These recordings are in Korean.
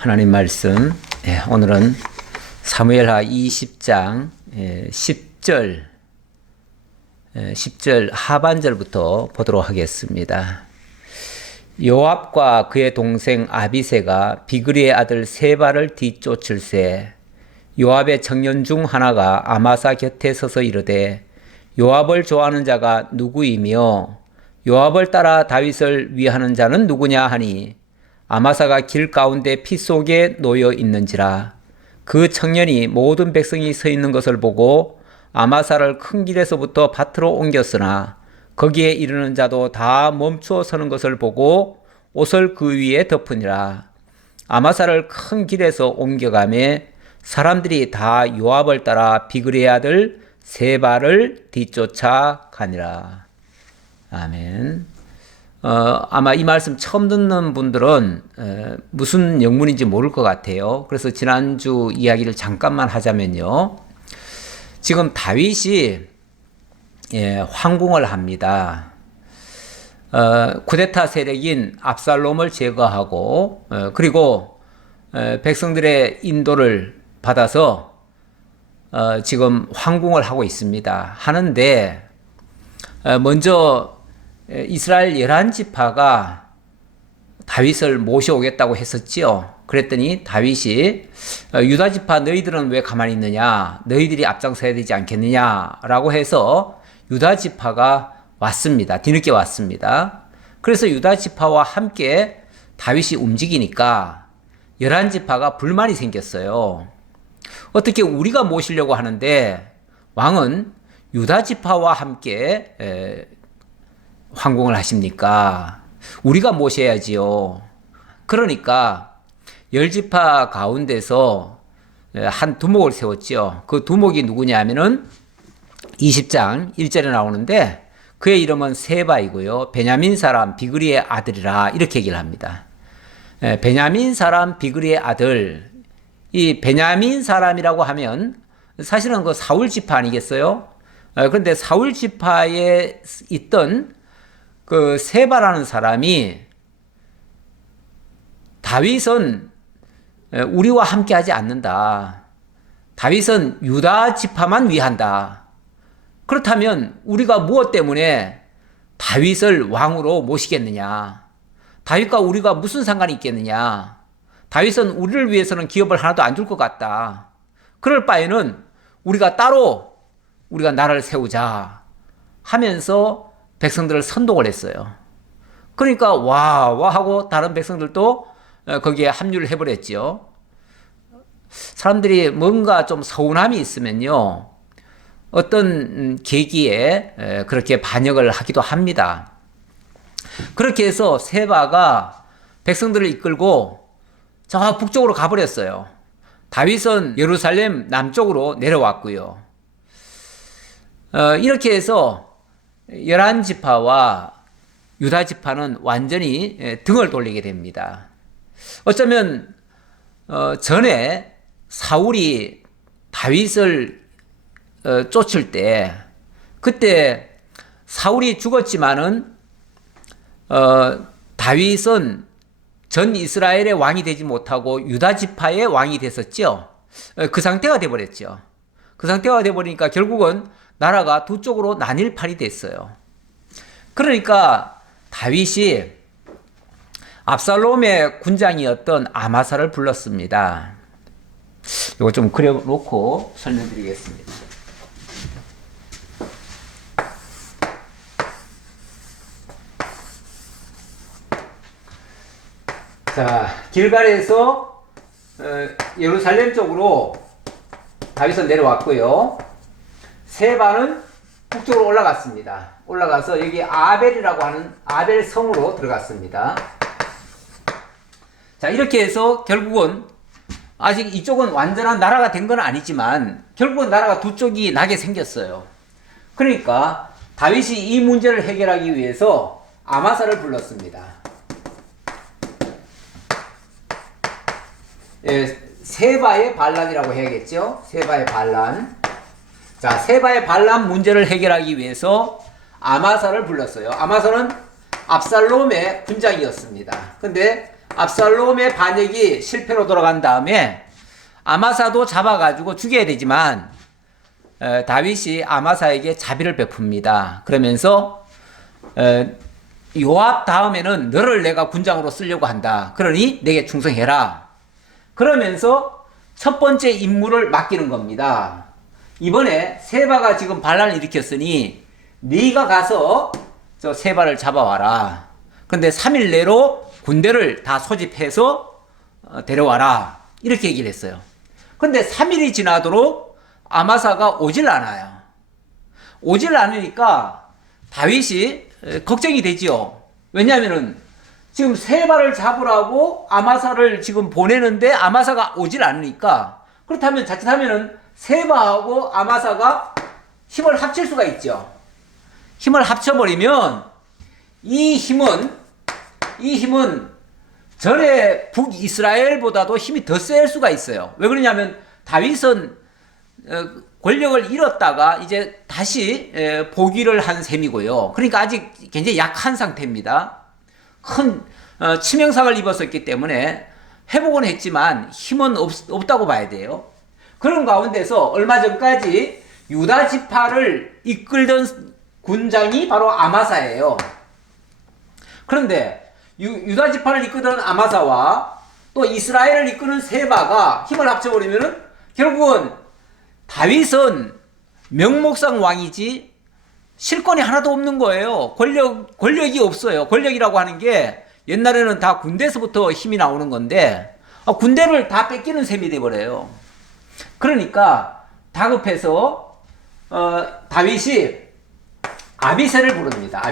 하나님 말씀. 오늘은 사무엘하 20장 10절 하반절부터 보도록 하겠습니다. 요압과 그의 동생 아비새가 비그리의 아들 세바를 뒤쫓을새 요압의 청년 중 하나가 아마사 곁에 서서 이르되 요압을 좋아하는 자가 누구이며 요압을 따라 다윗을 위하는 자는 누구냐 하니 아마사가 길 가운데 피 속에 놓여 있는지라. 그 청년이 모든 백성이 서 있는 것을 보고 아마사를 큰 길에서부터 밭으로 옮겼으나 거기에 이르는 자도 다 멈추어 서는 것을 보고 옷을 그 위에 덮으니라. 아마사를 큰 길에서 옮겨가매 사람들이 다 요압을 따라 비그리의 아들 세바를 뒤쫓아 가니라. 아멘. 아마 이 말씀 처음 듣는 분들은 무슨 영문인지 모를 것 같아요. 그래서 지난주 이야기를 잠깐만 하자면요. 지금 다윗이 황궁을 합니다. 쿠데타 세력인 압살롬을 제거하고 그리고 백성들의 인도를 받아서 지금 황궁을 하고 있습니다. 하는데 먼저 이스라엘 11지파가 다윗을 모셔오겠다고 했었지요. 그랬더니 다윗이 유다지파 너희들은 왜 가만히 있느냐, 너희들이 앞장서야 되지 않겠느냐라고 해서 유다지파가 왔습니다. 뒤늦게 왔습니다. 그래서 유다지파와 함께 다윗이 움직이니까 11지파가 불만이 생겼어요. 어떻게 우리가 모시려고 하는데 왕은 유다지파와 함께 황궁을 하십니까? 우리가 모셔야지요. 그러니까 10지파 가운데서 한 두목을 세웠죠. 그 두목이 누구냐 하면은 20장 1절에 나오는데 그의 이름은 세바이고요. 베냐민 사람 비그리의 아들이라 이렇게 얘기를 합니다. 베냐민 사람 비그리의 아들. 이 베냐민 사람이라고 하면 사실은 그 사울 지파 아니겠어요? 그런데 사울 지파에 있던 그 세바라는 사람이 다윗은 우리와 함께 하지 않는다. 다윗은 유다 지파만 위한다. 그렇다면 우리가 무엇 때문에 다윗을 왕으로 모시겠느냐? 다윗과 우리가 무슨 상관이 있겠느냐? 다윗은 우리를 위해서는 기업을 하나도 안 줄 것 같다. 그럴 바에는 우리가 따로 우리가 나라를 세우자 하면서 백성들을 선동을 했어요. 그러니까 와 하고 다른 백성들도 거기에 합류를 해버렸죠. 사람들이 뭔가 좀 서운함이 있으면요, 어떤 계기에 그렇게 반역을 하기도 합니다. 그렇게 해서 세바가 백성들을 이끌고 저 북쪽으로 가버렸어요. 다윗은 예루살렘 남쪽으로 내려왔고요. 이렇게 해서 11지파와 유다지파는 완전히 등을 돌리게 됩니다. 어쩌면 전에 사울이 다윗을 쫓을 때 그때 사울이 죽었지만은 다윗은 전 이스라엘의 왕이 되지 못하고 유다지파의 왕이 됐었죠. 그 상태가 돼버렸죠. 그 상태가 돼버리니까 결국은 나라가 두 쪽으로 나뉠 판이 됐어요. 그러니까 다윗이 압살롬의 군장이었던 아마사를 불렀습니다. 이거 좀 그려놓고 설명드리겠습니다. 자, 길갈에서 예루살렘 쪽으로 다윗은 내려왔고요. 세바는 북쪽으로 올라갔습니다. 올라가서 여기 아벨이라고 하는 아벨 성으로 들어갔습니다. 자, 이렇게 해서 결국은 아직 이쪽은 완전한 나라가 된 건 아니지만 결국은 나라가 두 쪽이 나게 생겼어요. 그러니까 다윗이 이 문제를 해결하기 위해서 아마사를 불렀습니다. 세바의 반란이라고 해야겠죠. 세바의 반란. 자, 세바의 반란 문제를 해결하기 위해서 아마사를 불렀어요. 아마사는 압살롬의 군장이었습니다. 근데 압살롬의 반역이 실패로 돌아간 다음에 아마사도 잡아가지고 죽여야 되지만 다윗이 아마사에게 자비를 베풉니다. 그러면서 요압 다음에는 너를 내가 군장으로 쓰려고 한다. 그러니 내게 충성해라. 그러면서 첫 번째 임무를 맡기는 겁니다. 이번에 세바가 지금 반란을 일으켰으니 네가 가서 저 세바를 잡아와라. 근데 3일 내로 군대를 다 소집해서 데려와라. 이렇게 얘기를 했어요. 근데 3일이 지나도록 아마사가 오질 않아요. 오질 않으니까 다윗이 걱정이 되지요. 왜냐하면은 지금 세바를 잡으라고 아마사를 지금 보내는데 아마사가 오질 않으니까, 그렇다면 자칫하면은 세바하고 아마사가 힘을 합칠 수가 있죠. 힘을 합쳐버리면 이 힘은 전에 북이스라엘보다도 힘이 더 셀 수가 있어요. 왜 그러냐면 다윗은 권력을 잃었다가 이제 다시 복위를 한 셈이고요. 그러니까 아직 굉장히 약한 상태입니다. 큰 치명상을 입었었기 때문에 회복은 했지만 힘은 없다고 봐야 돼요. 그런 가운데서 얼마 전까지 유다 지파를 이끌던 군장이 바로 아마사예요. 그런데 유다 지파를 이끌던 아마사와 또 이스라엘을 이끄는 세바가 힘을 합쳐버리면은 결국은 다윗은 명목상 왕이지 실권이 하나도 없는 거예요. 권력이 없어요. 권력이라고 하는 게 옛날에는 다 군대에서부터 힘이 나오는 건데 군대를 다 뺏기는 셈이 돼버려요. 그러니까 다급해서 다윗이 아비새를 부릅니다.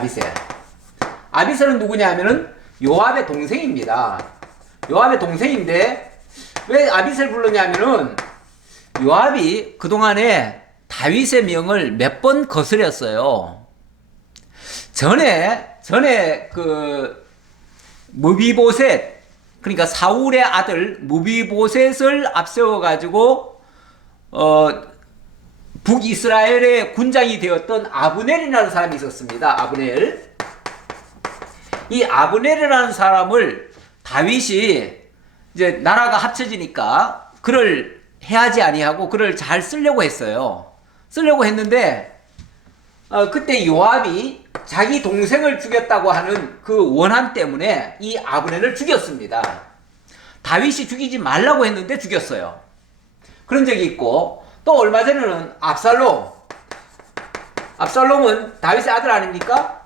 아비새는 누구냐 하면은 요압의 동생입니다. 요압의 동생인데 왜 아비새를 불렀냐면은 요압이 그동안에 다윗의 명을 몇 번 거스렸어요. 전에 그 무비보셋, 그러니까 사울의 아들 무비보셋을 앞세워 가지고 북이스라엘의 군장이 되었던 아브넬이라는 사람이 있었습니다. 아브넬. 이 아브넬이라는 사람을 다윗이 이제 나라가 합쳐지니까 그를 해하지 아니하고 그를 잘 쓰려고 했어요. 쓰려고 했는데 그때 요압이 자기 동생을 죽였다고 하는 그 원한 때문에 이 아브넬을 죽였습니다. 다윗이 죽이지 말라고 했는데 죽였어요. 그런 적이 있고, 또 얼마 전에는 압살롬은 다윗의 아들 아닙니까?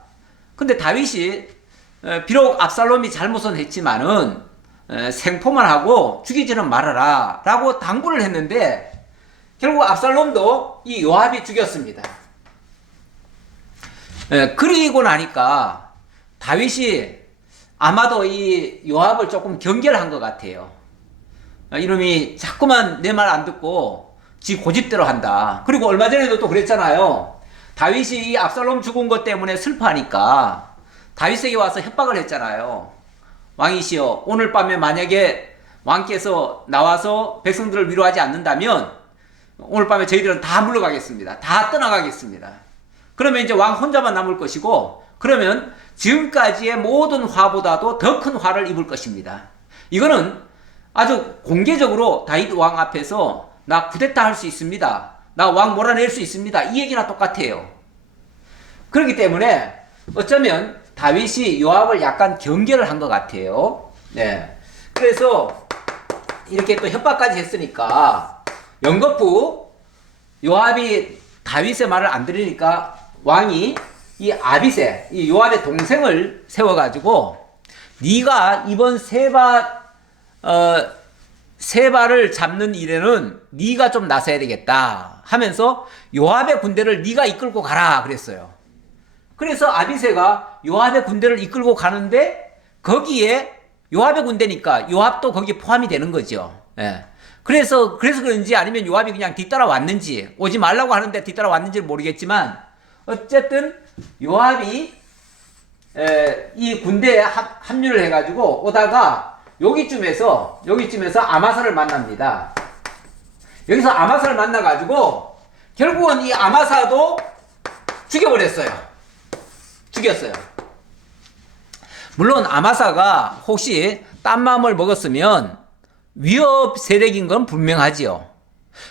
근데 다윗이 비록 압살롬이 잘못은 했지만은 생포만 하고 죽이지는 말아라 라고 당부를 했는데 결국 압살롬도 이 요압이 죽였습니다. 그리고 나니까 다윗이 아마도 이 요압을 조금 경계를 한 것 같아요. 이놈이 자꾸만 내 말 안 듣고 지 고집대로 한다. 그리고 얼마 전에도 또 그랬잖아요. 다윗이 이 압살롬 죽은 것 때문에 슬퍼하니까 다윗에게 와서 협박을 했잖아요. 왕이시여, 오늘 밤에 만약에 왕께서 나와서 백성들을 위로하지 않는다면 오늘 밤에 저희들은 다 물러가겠습니다. 다 떠나가겠습니다. 그러면 이제 왕 혼자만 남을 것이고, 그러면 지금까지의 모든 화보다도 더 큰 화를 입을 것입니다. 이거는 아주 공개적으로 다윗 왕 앞에서 나 쿠데타 할 수 있습니다. 나 왕 몰아낼 수 있습니다. 이 얘기나 똑같아요. 그렇기 때문에 어쩌면 다윗이 요압을 약간 경계를 한 것 같아요. 네. 그래서 이렇게 또 협박까지 했으니까 연거푸 요압이 다윗의 말을 안 들으니까 왕이 이 아비새, 이 요압의 동생을 세워가지고 네가 이번 세바를 잡는 일에는 네가 좀 나서야 되겠다 하면서 요압의 군대를 네가 이끌고 가라 그랬어요. 그래서 아비새가 요압의 군대를 이끌고 가는데 거기에 요압의 군대니까 요압도 거기에 포함이 되는 거죠. 예. 그래서 그런지 아니면 요압이 그냥 뒤따라 왔는지, 오지 말라고 하는데 뒤따라 왔는지는 모르겠지만 어쨌든 요압이 이 군대에 합류를 해가지고 오다가 여기쯤에서 아마사를 만납니다. 여기서 아마사를 만나가지고 결국은 이 아마사도 죽였어요. 물론 아마사가 혹시 딴 마음을 먹었으면 위협 세력인 건 분명하지요.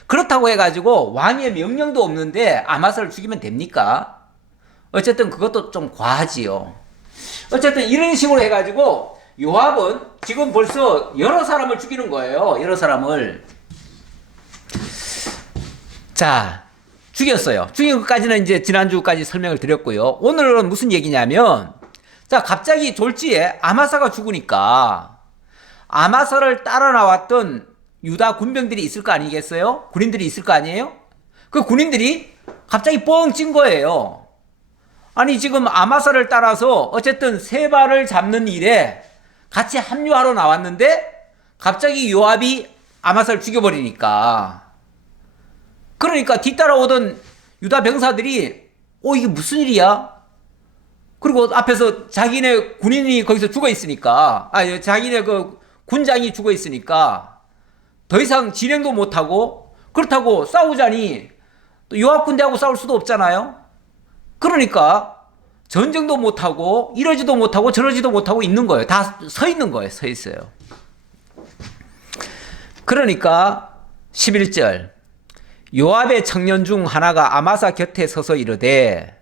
그렇다고 해가지고 왕의 명령도 없는데 아마사를 죽이면 됩니까? 어쨌든 그것도 좀 과하지요. 어쨌든 이런 식으로 해가지고 요압은 지금 벌써 여러 사람을 죽이는 거예요. 여러 사람을. 자, 죽였어요. 죽인 것까지는 이제 지난주까지 설명을 드렸고요. 오늘은 무슨 얘기냐면, 자, 갑자기 졸지에 아마사가 죽으니까 아마사를 따라 나왔던 유다 군병들이 있을 거 아니겠어요? 군인들이 있을 거 아니에요? 그 군인들이 갑자기 뻥 찐 거예요. 아니, 지금 아마사를 따라서 어쨌든 세바를 잡는 일에 같이 합류하러 나왔는데 갑자기 요압이 아마사를 죽여버리니까. 그러니까 뒤따라오던 유다 병사들이 이게 무슨 일이야? 그리고 앞에서 자기네 군인이 거기서 죽어 있으니까, 자기네 그 군장이 죽어 있으니까 더 이상 진행도 못하고, 그렇다고 싸우자니 또 요압 군대하고 싸울 수도 없잖아요. 그러니까 전쟁도 못하고 이러지도 못하고 저러지도 못하고 있는 거예요. 다 서 있는 거예요. 서 있어요. 그러니까 11절 요압의 청년 중 하나가 아마사 곁에 서서 이르되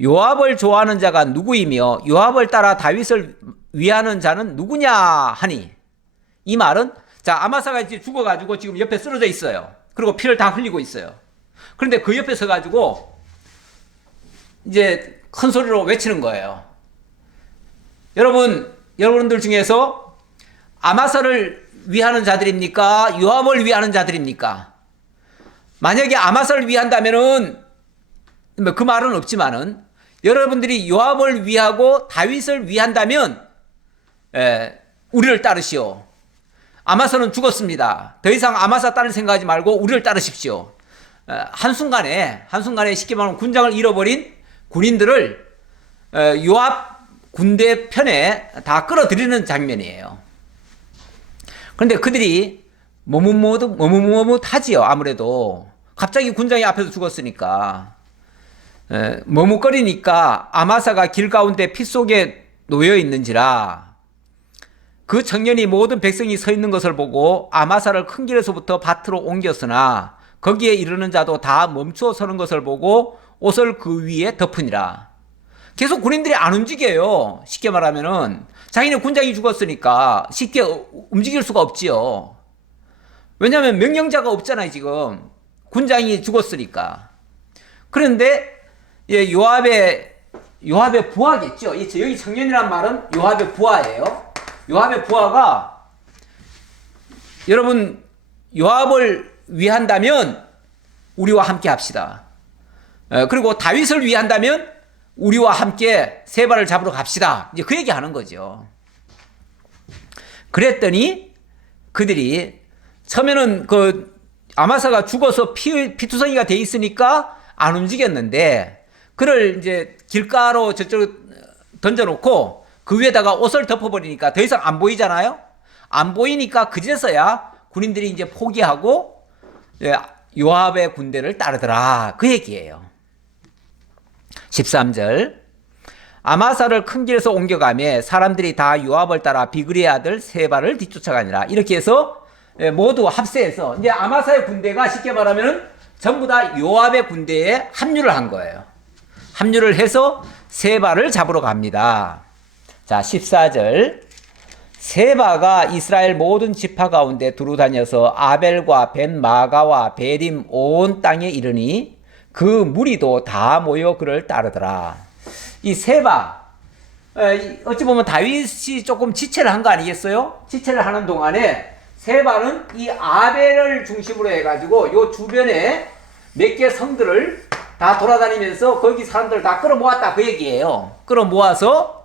요압을 좋아하는 자가 누구이며 요압을 따라 다윗을 위하는 자는 누구냐 하니, 이 말은, 자, 아마사가 이제 죽어가지고 지금 옆에 쓰러져 있어요. 그리고 피를 다 흘리고 있어요. 그런데 그 옆에 서가지고 이제 큰 소리로 외치는 거예요. 여러분들 중에서 아마사를 위하는 자들입니까? 요압을 위하는 자들입니까? 만약에 아마사를 위한다면은 그 말은 없지만은 여러분들이 요압을 위하고 다윗을 위한다면 우리를 따르시오. 아마사는 죽었습니다. 더 이상 아마사 따를 생각하지 말고 우리를 따르십시오. 한순간에 쉽게 말하면 군장을 잃어버린 군인들을 요압 군대 편에 다 끌어들이는 장면이에요. 그런데 그들이 머뭇머뭇하지요. 아무래도 갑자기 군장이 앞에서 죽었으니까. 머뭇거리니까 아마사가 길 가운데 피 속에 놓여 있는지라 그 청년이 모든 백성이 서 있는 것을 보고 아마사를 큰 길에서부터 밭으로 옮겼으나 거기에 이르는 자도 다 멈추어 서는 것을 보고 옷을 그 위에 덮으니라. 계속 군인들이 안 움직여요. 쉽게 말하면은 자기네 군장이 죽었으니까 쉽게 움직일 수가 없지요. 왜냐하면 명령자가 없잖아요. 지금 군장이 죽었으니까. 그런데 요압의 부하겠죠. 여기 청년이란 말은 요압의 부하예요. 요압의 부하가, 여러분, 요압을 위한다면 우리와 함께 합시다. 그리고 다윗을 위한다면 우리와 함께 세바를 잡으러 갑시다. 이제 그 얘기 하는 거죠. 그랬더니 그들이 처음에는 그 아마사가 죽어서 피투성이가 돼 있으니까 안 움직였는데, 그를 이제 길가로 저쪽으로 던져놓고 그 위에다가 옷을 덮어버리니까 더 이상 안 보이잖아요. 안 보이니까 그제서야 군인들이 이제 포기하고 요압의 군대를 따르더라. 그 얘기예요. 13절 아마사를 큰 길에서 옮겨가며 사람들이 다 요압을 따라 비그리의 아들 세바를 뒤쫓아가니라. 이렇게 해서 모두 합세해서 이제 아마사의 군대가 쉽게 말하면 전부 다 요압의 군대에 합류를 한 거예요. 합류를 해서 세바를 잡으러 갑니다. 자, 14절 세바가 이스라엘 모든 지파 가운데 두루 다녀서 아벨과 벤마가와 베림 온 땅에 이르니 그 무리도 다 모여 그를 따르더라. 이 세바, 어찌 보면 다윗이 조금 지체를 한 거 아니겠어요? 지체를 하는 동안에 세바는 이 아벨을 중심으로 해가지고 요 주변에 몇 개 성들을 다 돌아다니면서 거기 사람들을 다 끌어모았다. 그 얘기예요. 끌어모아서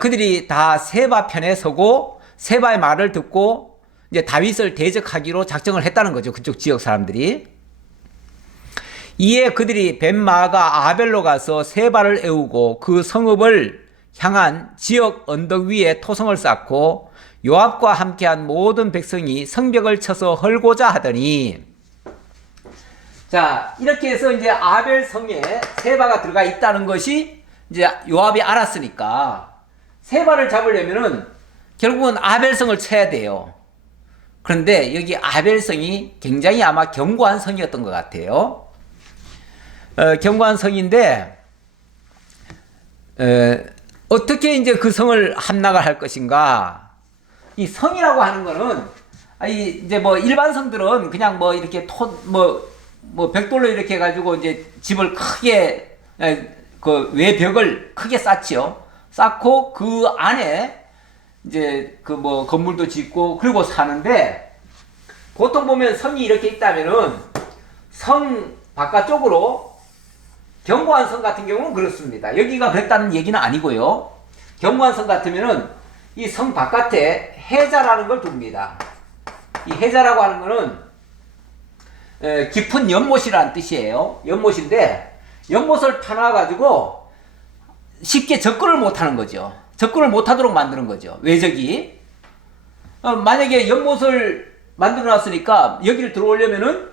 그들이 다 세바 편에 서고 세바의 말을 듣고 이제 다윗을 대적하기로 작정을 했다는 거죠. 그쪽 지역 사람들이. 이에 그들이 벤마가 아벨로 가서 세바를 애우고 그 성읍을 향한 지역 언덕 위에 토성을 쌓고 요압과 함께한 모든 백성이 성벽을 쳐서 헐고자 하더니, 자, 이렇게 해서 이제 아벨 성에 세바가 들어가 있다는 것이 이제 요압이 알았으니까 세 발을 잡으려면은 결국은 아벨성을 쳐야 돼요. 그런데 여기 아벨성이 굉장히 아마 견고한 성이었던 것 같아요. 견고한 성인데 어떻게 이제 그 성을 함락을 할 것인가? 이 성이라고 하는 거는 이제 뭐 일반 성들은 그냥 뭐 이렇게 뭐 벽돌로 이렇게 해가지고 이제 집을 크게 그 외벽을 크게 쌓지요. 쌓고 그 안에 이제 그 뭐 건물도 짓고 그리고 사는데, 보통 보면 성이 이렇게 있다면은 성 바깥쪽으로 견고한 성 같은 경우는 그렇습니다. 여기가 그랬다는 얘기는 아니고요. 견고한 성 같으면은 이 성 바깥에 해자라는 걸 둡니다. 이 해자라고 하는 거는 깊은 연못이라는 뜻이에요. 연못인데 연못을 파놔가지고 쉽게 접근을 못하는 거죠. 접근을 못하도록 만드는 거죠. 외적이. 만약에 연못을 만들어 놨으니까 여기를 들어오려면은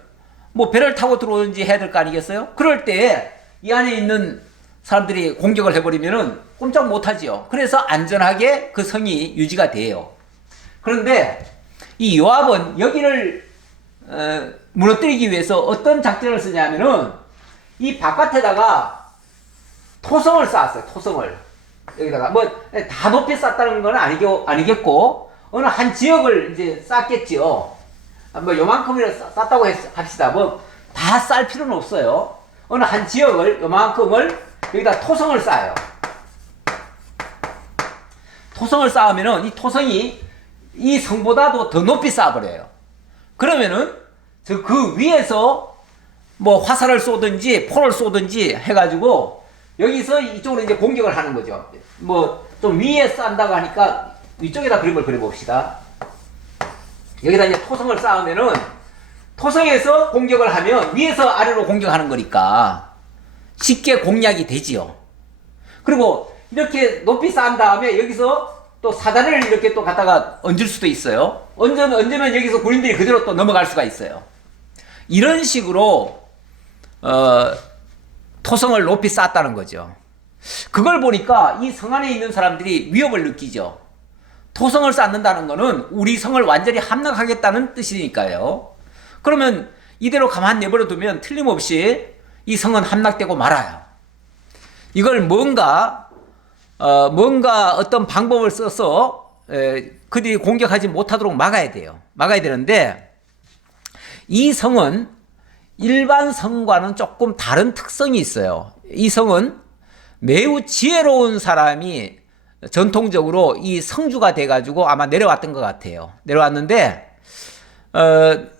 뭐 배를 타고 들어오든지 해야 될 거 아니겠어요? 그럴 때 이 안에 있는 사람들이 공격을 해버리면은 꼼짝 못하지요. 그래서 안전하게 그 성이 유지가 돼요. 그런데 이 요압은 여기를 무너뜨리기 위해서 어떤 작전을 쓰냐면은 이 바깥에다가 토성을 쌓았어요. 토성을. 여기다가 뭐 다 높이 쌓았다는 건 아니겠고 어느 한 지역을 이제 쌓겠지요. 뭐 요만큼이라도 쌓았다고 합시다. 뭐 다 쌓을 필요는 없어요. 어느 한 지역을 요만큼을 여기다 토성을 쌓아요. 토성을 쌓으면은 이 토성이 이 성보다도 더 높이 쌓아버려요. 그러면은 그 위에서 뭐 화살을 쏘든지 포를 쏘든지 해가지고 여기서 이쪽으로 이제 공격을 하는 거죠. 뭐 좀 위에 쌓는다고 하니까 위쪽에다 그림을 그려봅시다. 여기다 이제 토성을 쌓으면은 토성에서 공격을 하면 위에서 아래로 공격하는 거니까 쉽게 공략이 되지요. 그리고 이렇게 높이 쌓은 다음에 여기서 또 사다리를 이렇게 또 갖다가 얹을 수도 있어요. 얹으면 여기서 군인들이 그대로 또 넘어갈 수가 있어요. 이런 식으로 토성을 높이 쌓았다는 거죠. 그걸 보니까 이 성 안에 있는 사람들이 위협을 느끼죠. 토성을 쌓는다는 거는 우리 성을 완전히 함락하겠다는 뜻이니까요. 그러면 이대로 가만 내버려 두면 틀림없이 이 성은 함락되고 말아요. 이걸 뭔가 어떤 방법을 써서 그들이 공격하지 못하도록 막아야 돼요. 막아야 되는데 이 성은 일반 성과는 조금 다른 특성이 있어요. 이 성은 매우 지혜로운 사람이 전통적으로 이 성주가 돼가지고 아마 내려왔던 것 같아요. 내려왔는데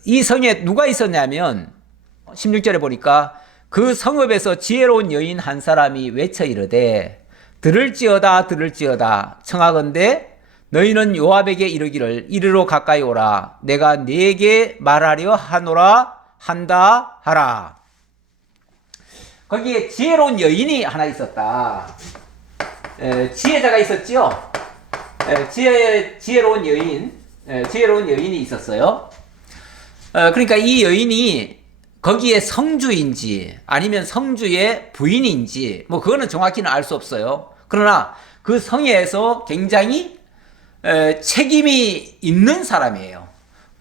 이 성에 누가 있었냐면 16절에 보니까 그 성읍에서 지혜로운 여인 한 사람이 외쳐 이르되 들을지어다 청하건대 너희는 요압에게 이르기를 이리로 가까이 오라 내가 네게 말하려 한다 하라. 거기에 지혜로운 여인이 하나 있었다. 지혜자가 있었지요. 지혜로운 여인이 있었어요. 그러니까 이 여인이 거기에 성주인지 아니면 성주의 부인인지 뭐 그거는 정확히는 알 수 없어요. 그러나 그 성에서 굉장히 책임이 있는 사람이에요.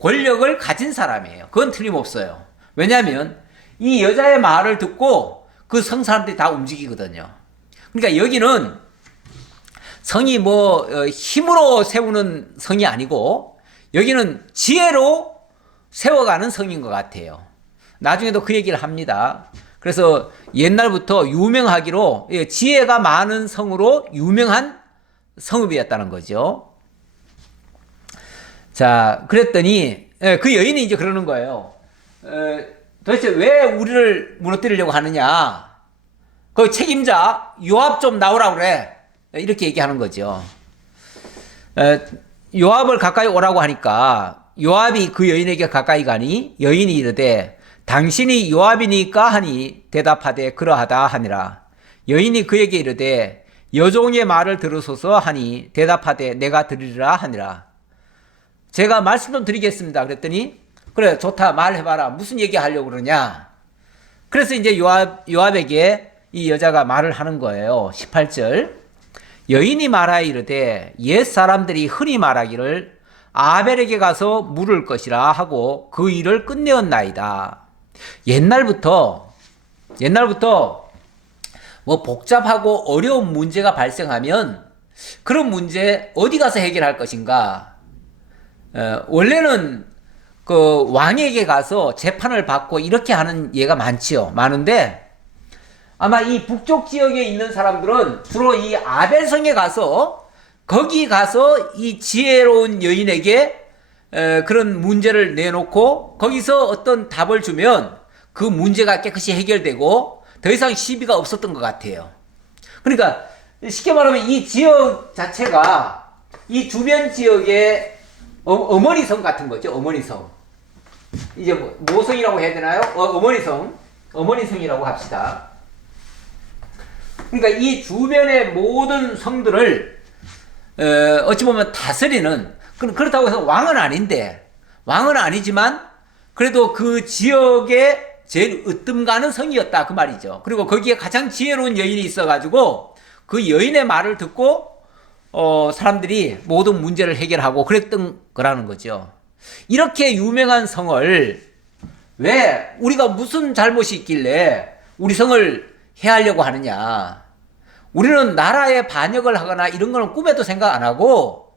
권력을 가진 사람이에요. 그건 틀림없어요. 왜냐하면 이 여자의 말을 듣고 그 성 사람들이 다 움직이거든요. 그러니까 여기는 성이 뭐 힘으로 세우는 성이 아니고 여기는 지혜로 세워가는 성인 것 같아요. 나중에도 그 얘기를 합니다. 그래서 옛날부터 유명하기로 지혜가 많은 성으로 유명한 성읍이었다는 거죠. 자, 그랬더니 그 여인이 이제 그러는 거예요. 도대체 왜 우리를 무너뜨리려고 하느냐? 그 책임자 요압 좀 나오라고 그래. 이렇게 얘기하는 거죠. 요압을 가까이 오라고 하니까 요압이 그 여인에게 가까이 가니 여인이 이르되 당신이 요압이니까 하니 대답하되 그러하다 하니라. 여인이 그에게 이르되 여종의 말을 들으소서 하니 대답하되 내가 들으리라 하니라. 제가 말씀 좀 드리겠습니다. 그랬더니 그래 좋다 말해봐라. 무슨 얘기 하려고 그러냐. 그래서 이제 요압에게 이 여자가 말을 하는 거예요. 18절 여인이 말하여 이르되 옛 사람들이 흔히 말하기를 아벨에게 가서 물을 것이라 하고 그 일을 끝내었나이다. 옛날부터 뭐 복잡하고 어려운 문제가 발생하면 그런 문제 어디 가서 해결할 것인가? 원래는 그 왕에게 가서 재판을 받고 이렇게 하는 예가 많지요. 많은데 아마 이 북쪽 지역에 있는 사람들은 주로 이 아벨성에 가서 거기 가서 이 지혜로운 여인에게 그런 문제를 내놓고 거기서 어떤 답을 주면 그 문제가 깨끗이 해결되고 더 이상 시비가 없었던 것 같아요. 그러니까 쉽게 말하면 이 지역 자체가 이 주변 지역의 어머니성 같은 거죠. 어머니성. 이제 모성이라고 해야 되나요? 어머니성이라고 합시다. 그러니까 이 주변의 모든 성들을 어찌 보면 다스리는, 그렇다고 해서 왕은 아니지만 그래도 그 지역의 제일 으뜸 가는 성이었다 그 말이죠. 그리고 거기에 가장 지혜로운 여인이 있어가지고 그 여인의 말을 듣고 사람들이 모든 문제를 해결하고 그랬던 거라는 거죠. 이렇게 유명한 성을 왜 우리가 무슨 잘못이 있길래 우리 성을 해하려고 하느냐. 우리는 나라에 반역을 하거나 이런 거는 꿈에도 생각 안 하고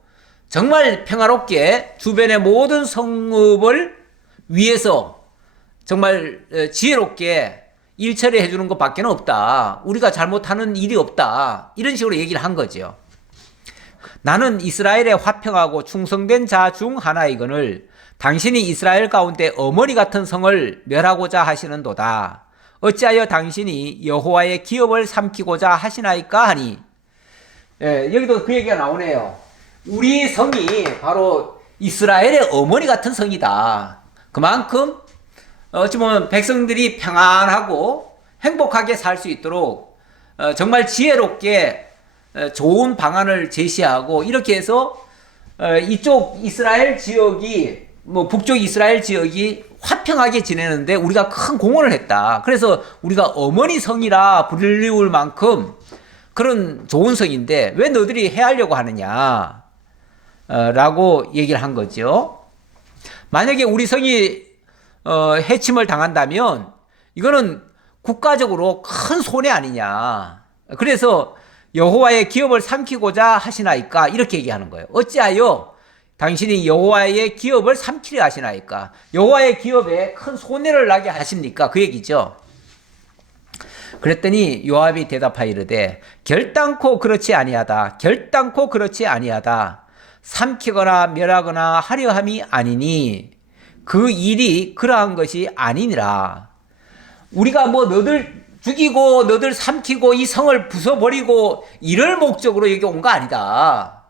정말 평화롭게 주변의 모든 성읍을 위해서 정말 지혜롭게 일 처리해 주는 것밖에 없다. 우리가 잘못하는 일이 없다. 이런 식으로 얘기를 한 거죠. 나는 이스라엘에 화평하고 충성된 자 중 하나이거늘 당신이 이스라엘 가운데 어머니 같은 성을 멸하고자 하시는도다. 어찌하여 당신이 여호와의 기업을 삼키고자 하시나이까 하니. 여기도 그 얘기가 나오네요. 우리 성이 바로 이스라엘의 어머니 같은 성이다. 그만큼 어찌 보면 백성들이 평안하고 행복하게 살 수 있도록 정말 지혜롭게 좋은 방안을 제시하고 이렇게 해서 이쪽 이스라엘 지역이 북쪽 이스라엘 지역이 화평하게 지내는데 우리가 큰 공헌을 했다. 그래서 우리가 어머니 성이라 불리울 만큼 그런 좋은 성인데 왜 너희들이 해하려고 하느냐 라고 얘기를 한 거죠. 만약에 우리 성이 해침을 당한다면 이거는 국가적으로 큰 손해 아니냐. 그래서 여호와의 기업을 삼키고자 하시나이까 이렇게 얘기하는 거예요. 어찌하여 당신이 여호와의 기업을 삼키려 하시나이까. 여호와의 기업에 큰 손해를 나게 하십니까? 그 얘기죠. 그랬더니 요압이 대답하여 이르되 결단코 그렇지 아니하다. 삼키거나 멸하거나 하려 함이 아니니 그 일이 그러한 것이 아니니라. 우리가 너들 죽이고 너들 삼키고 이 성을 부숴버리고 이럴 목적으로 여기 온 거 아니다.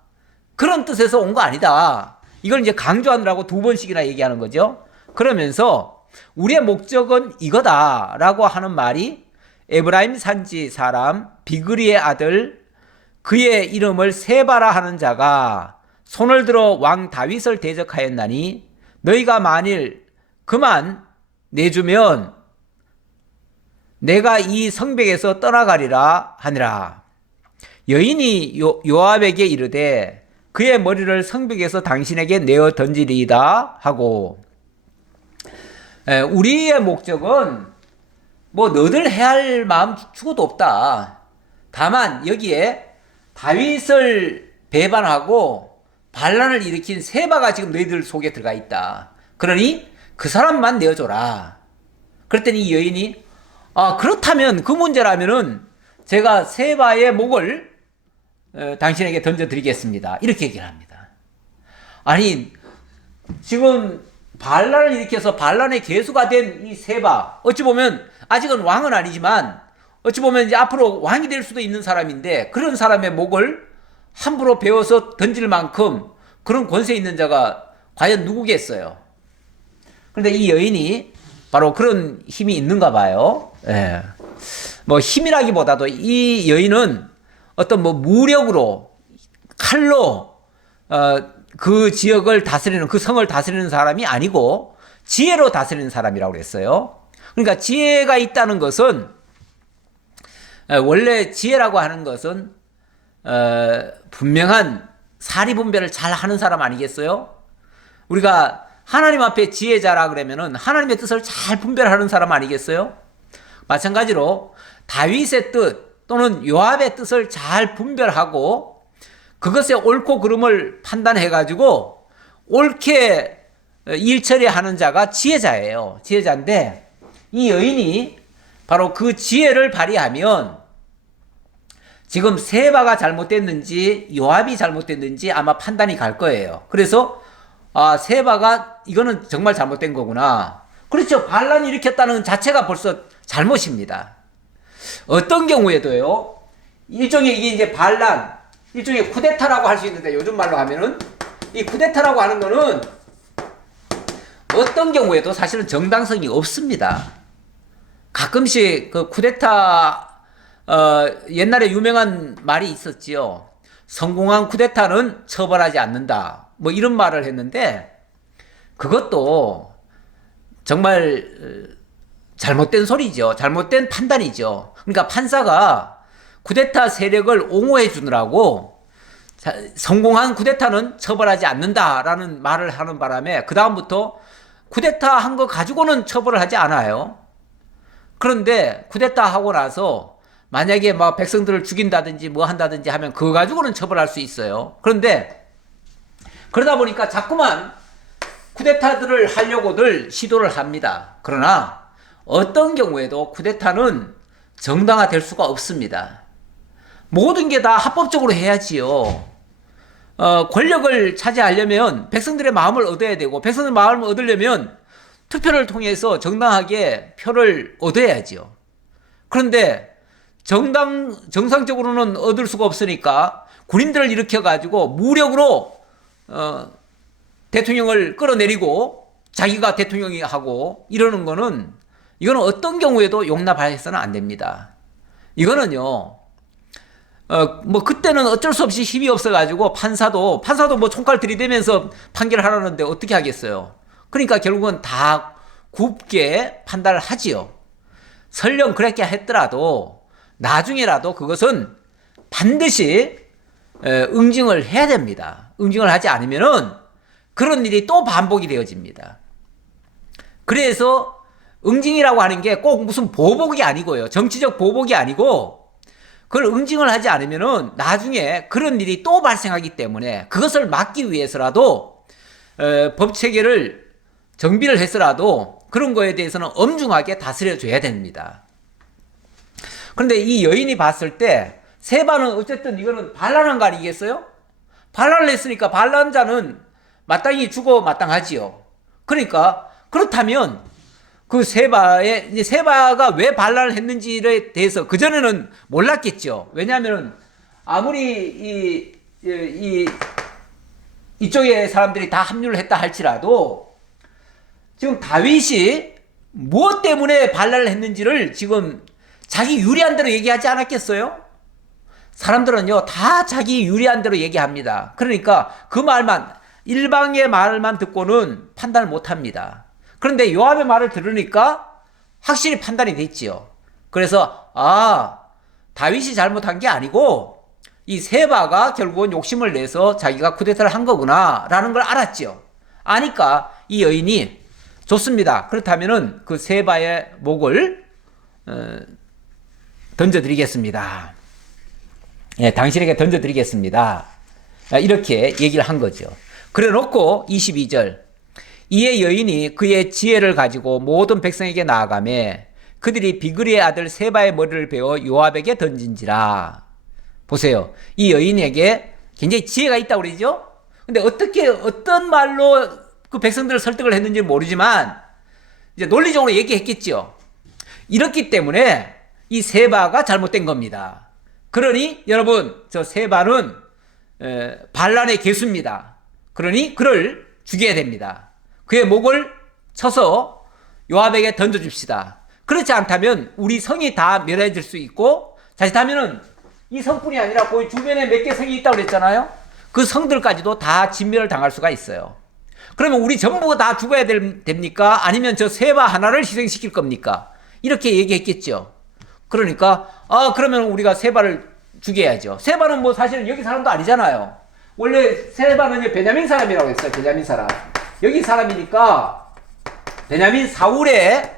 그런 뜻에서 온 거 아니다. 이걸 이제 강조하느라고 2번씩이나 얘기하는 거죠. 그러면서 우리의 목적은 이거다라고 하는 말이 에브라임 산지 사람 비그리의 아들 그의 이름을 세바라 하는 자가 손을 들어 왕 다윗을 대적하였나니 너희가 만일 그만 내주면 내가 이 성벽에서 떠나가리라 하니라. 여인이 요압에게 이르되 그의 머리를 성벽에서 당신에게 내어 던지리이다 하고. 우리의 목적은 너들 해할 마음 죽어도 없다. 다만 여기에 다윗을 배반하고 반란을 일으킨 세바가 지금 너희들 속에 들어가 있다. 그러니 그 사람만 내어줘라. 그랬더니 이 여인이 그렇다면 그 문제라면은 제가 세바의 목을 당신에게 던져드리겠습니다. 이렇게 얘기를 합니다. 아니 지금 반란을 일으켜서 반란의 개수가 된 이 세바, 어찌 보면 아직은 왕은 아니지만 어찌 보면 이제 앞으로 왕이 될 수도 있는 사람인데 그런 사람의 목을 함부로 베어서 던질 만큼 그런 권세 있는 자가 과연 누구겠어요? 그런데 이 여인이 바로 그런 힘이 있는가 봐요. 힘이라기보다도 이 여인은 어떤 무력으로 칼로 그 지역을 다스리는, 그 성을 다스리는 사람이 아니고 지혜로 다스리는 사람이라고 그랬어요. 그러니까 지혜가 있다는 것은 원래 지혜라고 하는 것은 분명한 사리 분별을 잘 하는 사람 아니겠어요? 우리가 하나님 앞에 지혜자라 그러면은 하나님의 뜻을 잘 분별하는 사람 아니겠어요? 마찬가지로 다윗의 뜻 또는 요압의 뜻을 잘 분별하고 그것의 옳고 그름을 판단해 가지고 옳게 일 처리하는 자가 지혜자예요. 지혜자인데 이 여인이 바로 그 지혜를 발휘하면 지금 세바가 잘못됐는지 요압이 잘못됐는지 아마 판단이 갈 거예요. 그래서 세바가 이거는 정말 잘못된 거구나. 그렇죠. 반란이 일으켰다는 자체가 벌써 잘못입니다. 어떤 경우에도요. 일종의 이게 이제 반란, 일종의 쿠데타라고 할 수 있는데 요즘 말로 하면은 이 쿠데타라고 하는 거는 어떤 경우에도 사실은 정당성이 없습니다. 가끔씩 그 쿠데타 옛날에 유명한 말이 있었지요. 성공한 쿠데타는 처벌하지 않는다. 뭐 이런 말을 했는데 그것도 정말 잘못된 소리죠. 잘못된 판단이죠. 그러니까 판사가 쿠데타 세력을 옹호해 주느라고 성공한 쿠데타는 처벌하지 않는다라는 말을 하는 바람에 그 다음부터 쿠데타 한 거 가지고는 처벌을 하지 않아요. 그런데 쿠데타 하고 나서 만약에 막 백성들을 죽인다든지 뭐 한다든지 하면 그거 가지고는 처벌할 수 있어요. 그런데 그러다 보니까 자꾸만 쿠데타들을 하려고들 시도를 합니다. 그러나 어떤 경우에도 쿠데타는 정당화될 수가 없습니다. 모든 게 다 합법적으로 해야지요. 권력을 차지하려면 백성들의 마음을 얻어야 되고 백성들의 마음을 얻으려면 투표를 통해서 정당하게 표를 얻어야지요. 그런데 정상적으로는 얻을 수가 없으니까 군인들을 일으켜가지고 무력으로 대통령을 끌어내리고 자기가 대통령이 하고 이러는 거는 이거는 어떤 경우에도 용납해서는 안 됩니다. 이거는요. 뭐 그때는 어쩔 수 없이 힘이 없어가지고 판사도 뭐 총칼 들이대면서 판결하라는데 어떻게 하겠어요. 그러니까 결국은 다 굽게 판단을 하지요. 설령 그렇게 했더라도 나중에라도 그것은 반드시 응징을 해야 됩니다. 응징을 하지 않으면은 그런 일이 또 반복이 되어집니다. 그래서 응징이라고 하는 게 꼭 무슨 보복이 아니고요. 정치적 보복이 아니고 그걸 응징을 하지 않으면은 나중에 그런 일이 또 발생하기 때문에 그것을 막기 위해서라도 법 체계를 정비를 해서라도 그런 거에 대해서는 엄중하게 다스려 줘야 됩니다. 그런데 이 여인이 봤을 때 세바는 어쨌든 이거는 반란한 거 아니겠어요? 반란을 했으니까 반란자는 마땅히 죽어 마땅하지요. 그러니까 그렇다면 그 세바가 왜 반란을 했는지에 대해서 그전에는 몰랐겠죠. 왜냐하면 아무리 이쪽의 사람들이 다 합류를 했다 할지라도 지금 다윗이 무엇 때문에 반란을 했는지를 지금 자기 유리한 대로 얘기하지 않았겠어요? 사람들은요 다 자기 유리한 대로 얘기합니다. 그러니까 그 말만 일방의 말만 듣고는 판단을 못합니다. 그런데 요압의 말을 들으니까 확실히 판단이 됐지요. 그래서 다윗이 잘못한 게 아니고 이 세바가 결국은 욕심을 내서 자기가 쿠데타를 한 거구나 라는 걸 알았지요. 아니까 이 여인이 좋습니다. 그렇다면은 그 세바의 목을 던져드리겠습니다. 예, 당신에게 던져드리겠습니다. 이렇게 얘기를 한 거죠. 그래 놓고 22절 이에 여인이 그의 지혜를 가지고 모든 백성에게 나아가매 그들이 비그리의 아들 세바의 머리를 베어 요압에게 던진지라. 보세요. 이 여인에게 굉장히 지혜가 있다고 그러죠. 근데 어떤 말로 그 백성들을 설득을 했는지 모르지만 이제 논리적으로 얘기했겠죠. 이렇기 때문에 이 세바가 잘못된 겁니다. 그러니 여러분 저 세바는 반란의 개수입니다. 그러니 그를 죽여야 됩니다. 그의 목을 쳐서 요압에게 던져줍시다. 그렇지 않다면 우리 성이 다 멸해질 수 있고 자칫하면은 이 성뿐이 아니라 거기 주변에 몇 개 성이 있다고 그랬잖아요. 그 성들까지도 다 진멸을 당할 수가 있어요. 그러면 우리 전부가 다 죽어야 됩니까? 아니면 저 세바 하나를 희생시킬 겁니까? 이렇게 얘기했겠죠. 그러니까 그러면 우리가 세바를 죽여야죠. 세바는 뭐 사실은 여기 사람도 아니잖아요. 원래 세바는 베냐민 사람이라고 했어요. 베냐민 사람. 여기 사람이니까 베냐민 사울의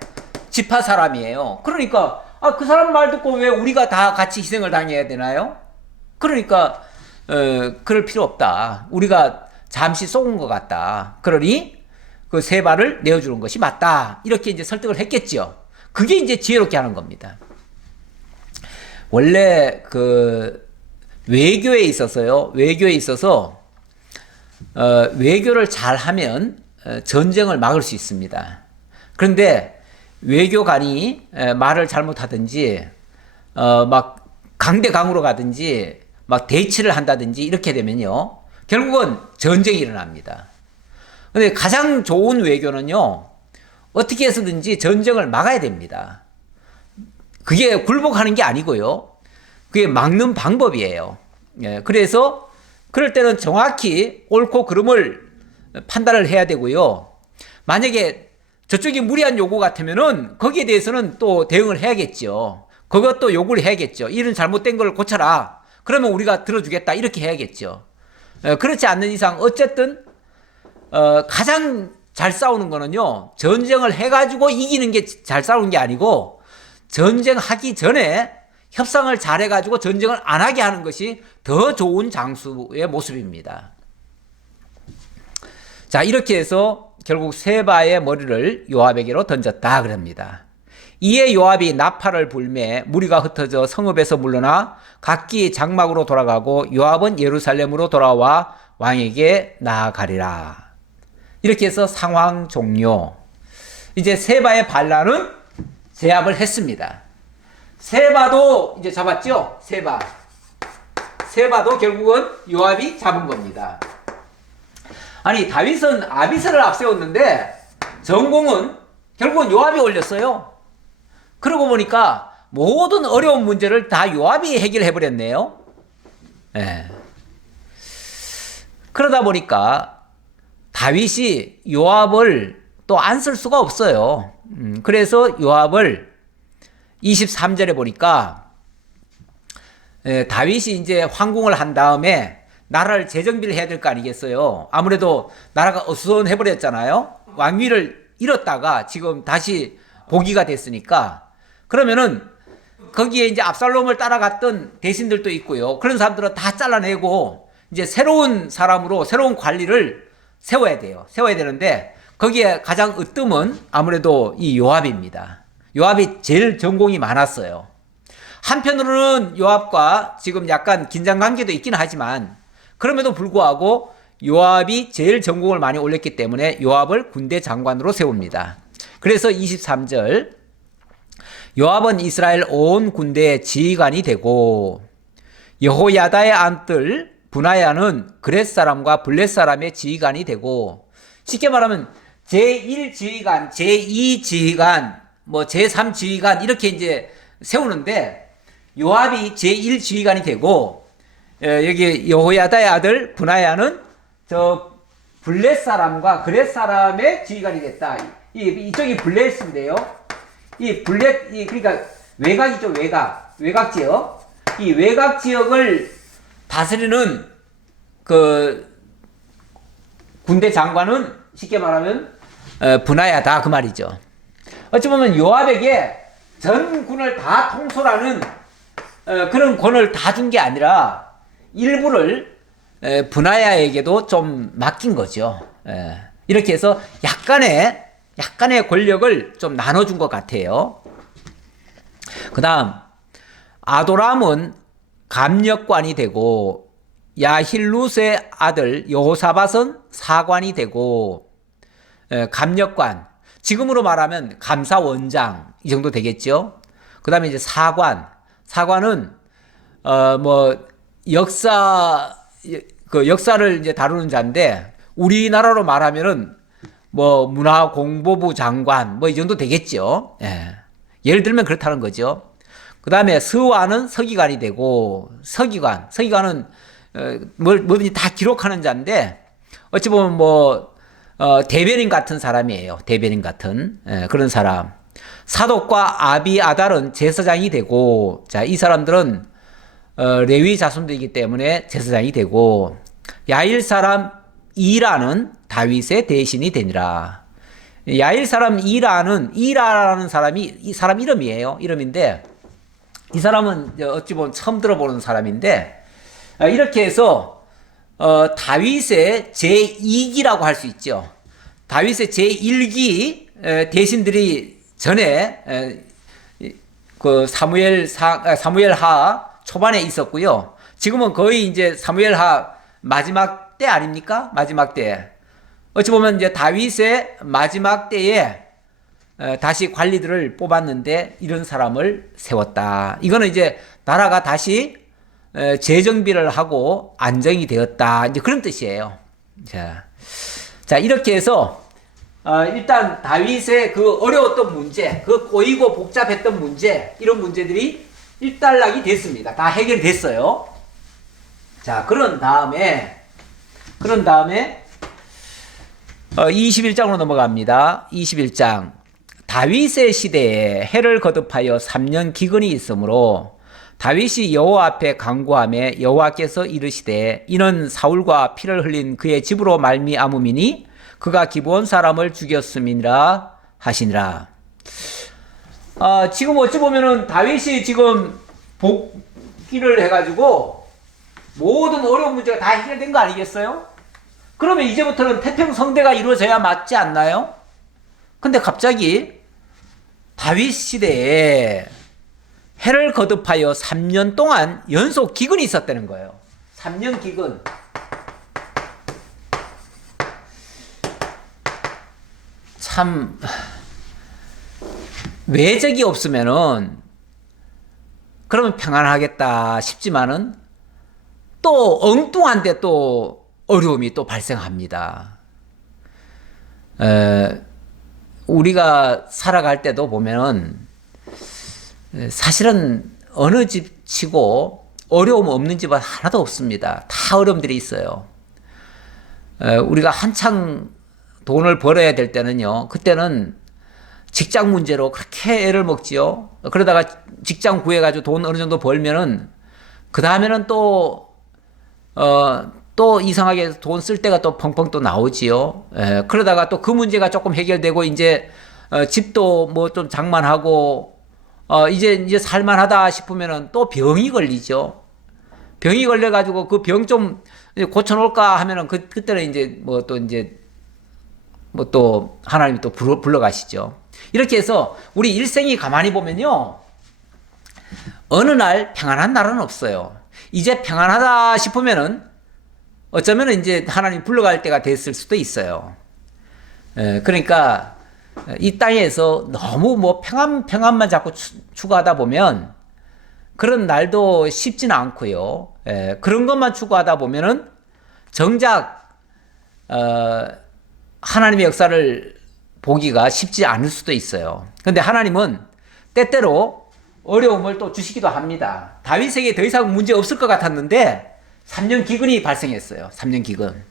지파 사람이에요. 그러니까 그 사람 말 듣고 왜 우리가 다 같이 희생을 당해야 되나요? 그러니까 그럴 필요 없다. 우리가 잠시 속은 것 같다. 그러니 그 세바를 내어주는 것이 맞다. 이렇게 이제 설득을 했겠죠. 그게 이제 지혜롭게 하는 겁니다. 원래 그 외교에 있어서 외교를 잘 하면 전쟁을 막을 수 있습니다. 그런데 외교관이 말을 잘못하든지 막 강대강으로 가든지 막 대치를 한다든지 이렇게 되면요, 결국은 전쟁이 일어납니다. 근데 가장 좋은 외교는요, 어떻게 해서든지 전쟁을 막아야 됩니다. 그게 굴복하는 게 아니고요, 그게 막는 방법이에요. 그래서 그럴 때는 정확히 옳고 그름을 판단을 해야 되고요. 만약에 저쪽이 무리한 요구 같으면은 거기에 대해서는 또 대응을 해야겠죠. 그것도 요구를 해야겠죠. 이런 잘못된 걸 고쳐라. 그러면 우리가 들어주겠다. 이렇게 해야겠죠. 그렇지 않는 이상 어쨌든 가장 잘 싸우는 거는요, 전쟁을 해가지고 이기는 게 잘 싸우는 게 아니고 전쟁하기 전에 협상을 잘 해가지고 전쟁을 안 하게 하는 것이 더 좋은 장수의 모습입니다. 자, 이렇게 해서 결국 세바의 머리를 요압에게로 던졌다 그럽니다. 이에 요압이 나팔을 불매 무리가 흩어져 성읍에서 물러나 각기 장막으로 돌아가고 요압은 예루살렘으로 돌아와 왕에게 나아가리라. 이렇게 해서 상황 종료. 이제 세바의 반란은 제압을 했습니다. 세바도 이제 잡았죠? 세바도 결국은 요압이 잡은 겁니다. 아니, 다윗은 아비새를 앞세웠는데 전공은 결국은 요압이 올렸어요. 그러고 보니까 모든 어려운 문제를 다 요압이 해결해 버렸네요. 네. 그러다 보니까 다윗이 요압을 또 안 쓸 수가 없어요. 그래서 요압을 23절에 보니까 다윗이 이제 황궁을 한 다음에 나라를 재정비를 해야 될 거 아니겠어요. 아무래도 나라가 어수선해 버렸잖아요. 왕위를 잃었다가 지금 다시 복위가 됐으니까, 그러면은 거기에 이제 압살롬을 따라갔던 대신들도 있고요. 그런 사람들은 다 잘라내고 이제 새로운 사람으로 새로운 관리를 세워야 돼요. 세워야 되는데 거기에 가장 으뜸은 아무래도 이 요압입니다. 요압이 제일 전공이 많았어요. 한편으로는 요압과 지금 약간 긴장 관계도 있긴 하지만 그럼에도 불구하고 요압이 제일 전공을 많이 올렸기 때문에 요압을 군대 장관으로 세웁니다. 그래서 23절, 요압은 이스라엘 온 군대의 지휘관이 되고 여호야다의 안뜰 분하야는 그렛 사람과 블렛 사람의 지휘관이 되고, 쉽게 말하면 제1지휘관, 제2지휘관, 뭐 제3지휘관 이렇게 이제 세우는데 요압이 제1지휘관이 되고, 여기 여호야다의 아들 분하야는 저 블렛 사람과 그렛 사람의 지휘관이 됐다. 이쪽이 블렛인데요. 이 블렛, 그러니까 외곽이죠, 외곽 지역. 이 외곽 지역을 다스리는 그 군대 장관은 쉽게 말하면 분하야다 그 말이죠. 어찌 보면 요압에게 전 군을 다 통솔하는 그런 권을 다 준 게 아니라 일부를 분하야에게도 좀 맡긴 거죠. 이렇게 해서 약간의 권력을 좀 나눠준 것 같아요. 그 다음 아도람은 감역관이 되고 야힐룻의 아들 여호사밧은 사관이 되고, 감역관, 지금으로 말하면 감사원장 이 정도 되겠죠. 그 다음에 이제 사관은 뭐 역사를 이제 다루는 자인데 우리나라로 말하면은 뭐 문화공보부 장관 뭐 이 정도 되겠죠. 예를 들면 그렇다는 거죠. 그 다음에 서완은 서기관이 되고, 서기관은 뭐든지 다 기록하는 자인데 어찌 보면 뭐 대변인 같은 사람이에요. 대변인 같은 그런 사람. 사독과 아비아달은 제사장이 되고, 자, 이 사람들은 레위 자손들이기 때문에 제사장이 되고, 야일 사람 이라는 다윗의 대신이 되니라. 야일 사람 이라라는 사람이 이 사람 이름이에요. 이름인데 이 사람은 어찌 보면 처음 들어보는 사람인데, 이렇게 해서 다윗의 제2기라고 할 수 있죠. 다윗의 제1기 대신들이 전에 그 사무엘하 초반에 있었고요. 지금은 거의 이제 사무엘하 마지막 때 아닙니까? 마지막 때. 어찌 보면 이제 다윗의 마지막 때에 다시 관리들을 뽑았는데 이런 사람을 세웠다. 이거는 이제 나라가 다시 재정비를 하고 안정이 되었다. 이제 그런 뜻이에요. 자, 이렇게 해서 일단 다윗의 그 어려웠던 문제, 그 꼬이고 복잡했던 문제, 이런 문제들이 일단락이 됐습니다. 다 해결됐어요. 자, 그런 다음에 21장으로 넘어갑니다. 21장. 다윗의 시대에 해를 거듭하여 3년 기근이 있으므로 다윗이 여호와 앞에 간구하며 여호와께서 이르시되 이는 사울과 피를 흘린 그의 집으로 말미암음이니 그가 기브온 사람을 죽였음이니라 하시니라. 지금 어찌 보면은 다윗이 지금 복귀를 해가지고 모든 어려운 문제가 다 해결된 거 아니겠어요? 그러면 이제부터는 태평성대가 이루어져야 맞지 않나요? 근데 갑자기 다윗 시대에 해를 거듭하여 3년 동안 연속 기근이 있었다는 거예요. 3년 기근. 참 외적이 없으면은 그러면 평안하겠다 싶지만은 또 엉뚱한데 또 어려움이 또 발생합니다. 우리가 살아갈 때도 보면은 사실은 어느 집 치고 어려움 없는 집은 하나도 없습니다. 다 어려움들이 있어요. 우리가 한창 돈을 벌어야 될 때는요, 그때는 직장 문제로 그렇게 애를 먹지요. 그러다가 직장 구해가지고 돈 어느 정도 벌면은 그 다음에는 또 이상하게 돈 쓸 때가 또 펑펑 또 나오지요. 그러다가 또 그 문제가 조금 해결되고 이제 집도 뭐 좀 장만하고 이제 살만하다 싶으면은 또 병이 걸리죠. 병이 걸려가지고 그 병 좀 고쳐놓을까 하면은 그때는 이제 또 하나님이 또 불러가시죠. 이렇게 해서 우리 일생이 가만히 보면요, 어느 날 평안한 날은 없어요. 이제 평안하다 싶으면은 어쩌면 이제 하나님 불러갈 때가 됐을 수도 있어요. 그러니까 이 땅에서 너무 뭐 평안만 자꾸 추구하다 보면 그런 날도 쉽지는 않고요. 그런 것만 추구하다 보면은 정작 하나님의 역사를 보기가 쉽지 않을 수도 있어요. 그런데 하나님은 때때로 어려움을 또 주시기도 합니다. 다윗에게 더 이상 문제 없을 것 같았는데 3년 기근이 발생했어요. 3년 기근.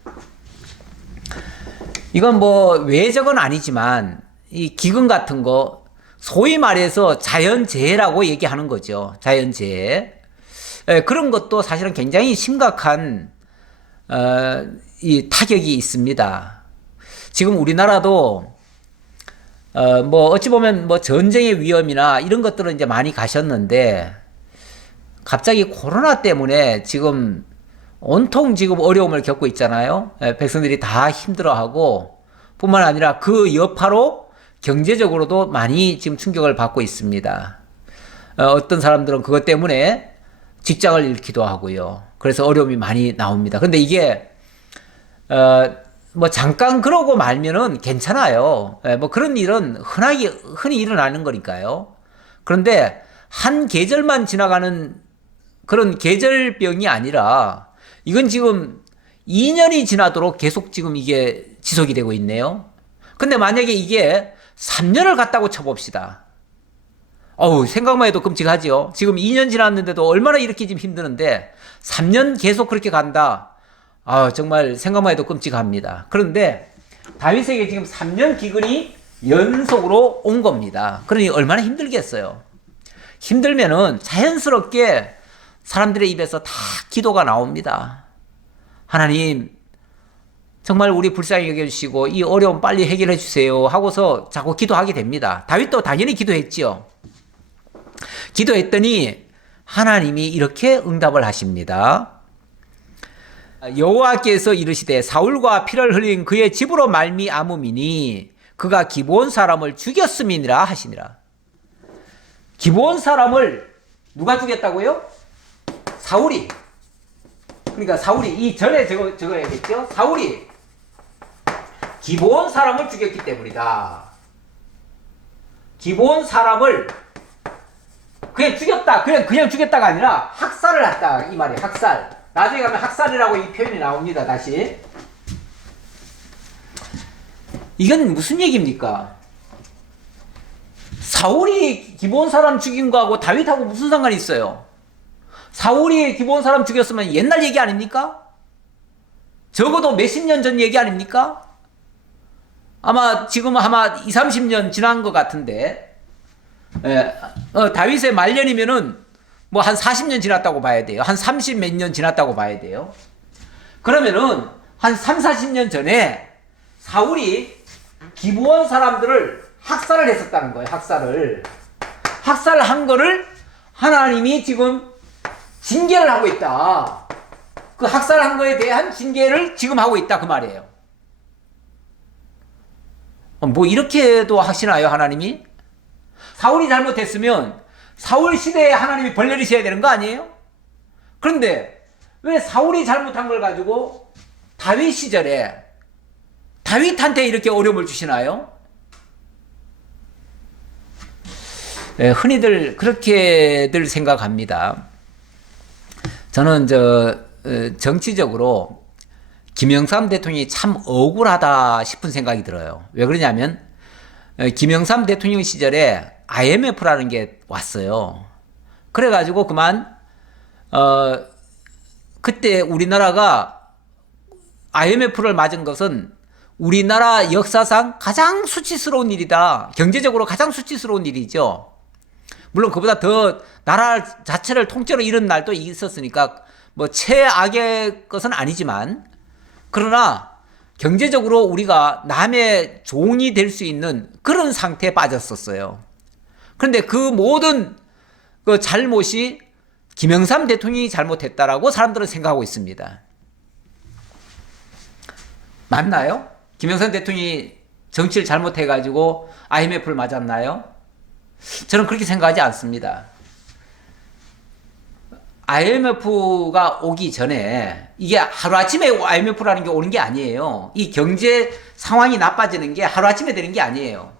이건 뭐 외적은 아니지만 이 기근 같은 거 소위 말해서 자연재해라고 얘기하는 거죠. 자연재해. 그런 것도 사실은 굉장히 심각한 이 타격이 있습니다. 지금 우리나라도 뭐 어찌 보면 뭐 전쟁의 위험이나 이런 것들은 이제 많이 가셨는데 갑자기 코로나 때문에 지금 온통 지금 어려움을 겪고 있잖아요. 백성들이 다 힘들어하고 뿐만 아니라 그 여파로 경제적으로도 많이 지금 충격을 받고 있습니다. 어떤 사람들은 그것 때문에 직장을 잃기도 하고요. 그래서 어려움이 많이 나옵니다. 근데 이게 뭐 잠깐 그러고 말면은 괜찮아요. 뭐 그런 일은 흔히 일어나는 거니까요. 그런데 한 계절만 지나가는 그런 계절병이 아니라 이건 지금 2년이 지나도록 계속 지금 이게 지속이 되고 있네요. 근데 만약에 이게 3년을 갔다고 쳐봅시다. 생각만 해도 끔찍하지요. 지금 2년 지났는데도 얼마나 이렇게 지금 힘드는데 3년 계속 그렇게 간다. 정말 생각만 해도 끔찍합니다. 그런데 다윗에게 지금 3년 기근이 연속으로 온 겁니다. 그러니 얼마나 힘들겠어요. 힘들면은 자연스럽게 사람들의 입에서 다 기도가 나옵니다. 하나님, 정말 우리 불쌍히 여겨주시고 이 어려움 빨리 해결해 주세요 하고서 자꾸 기도하게 됩니다. 다윗도 당연히 기도했지요. 기도했더니 하나님이 이렇게 응답을 하십니다. 여호와께서 이르시되 사울과 피를 흘린 그의 집으로 말미암음이니 그가 기브온 사람을 죽였음이니라 하시니라. 기브온 사람을 누가 죽였다고요? 사울이. 그러니까 사울이 이 전에 적어야겠죠? 사울이 기브온 사람을 죽였기 때문이다. 기브온 사람을 그냥 죽였다. 그냥 죽였다가 아니라 학살을 했다. 이 말이에요. 학살. 나중에 가면 학살이라고 이 표현이 나옵니다. 다시. 이건 무슨 얘기입니까? 사울이 기브온 사람 죽인 거하고 다윗하고 무슨 상관이 있어요? 사울이 기브온 사람 죽였으면 옛날 얘기 아닙니까? 적어도 몇십 년 전 얘기 아닙니까? 지금 아마 20, 30년 지난 것 같은데, 다윗의 말년이면은 뭐 한 40년 지났다고 봐야 돼요. 한 30 몇 년 지났다고 봐야 돼요. 그러면은 한 3, 40년 전에 사울이 기브온 사람들을 학살을 했었다는 거예요. 학살한 거를 하나님이 지금 징계를 하고 있다. 그 학살한 거에 대한 징계를 지금 하고 있다 그 말이에요. 뭐 이렇게도 하시나요, 하나님이? 사울이 잘못했으면 사울 시대에 하나님이 벌 내리셔야 되는 거 아니에요? 그런데 왜 사울이 잘못한 걸 가지고 다윗 시절에 다윗한테 이렇게 어려움을 주시나요? 네, 흔히들 그렇게들 생각합니다. 저는 정치적으로 김영삼 대통령이 참 억울하다 싶은 생각이 들어요. 왜 그러냐면 김영삼 대통령 시절에 IMF라는 게 왔어요. 그래가지고 그때 우리나라가 IMF를 맞은 것은 우리나라 역사상 가장 수치스러운 일이다. 경제적으로 가장 수치스러운 일이죠. 물론 그보다 더 나라 자체를 통째로 잃은 날도 있었으니까 뭐 최악의 것은 아니지만, 그러나 경제적으로 우리가 남의 종이 될 수 있는 그런 상태에 빠졌었어요. 그런데 그 모든 그 잘못이 김영삼 대통령이 잘못했다라고 사람들은 생각하고 있습니다. 맞나요? 김영삼 대통령이 정치를 잘못해가지고 IMF를 맞았나요? 저는 그렇게 생각하지 않습니다. IMF가 오기 전에 이게 하루아침에 IMF라는 게 오는 게 아니에요. 이 경제 상황이 나빠지는 게 하루아침에 되는 게 아니에요.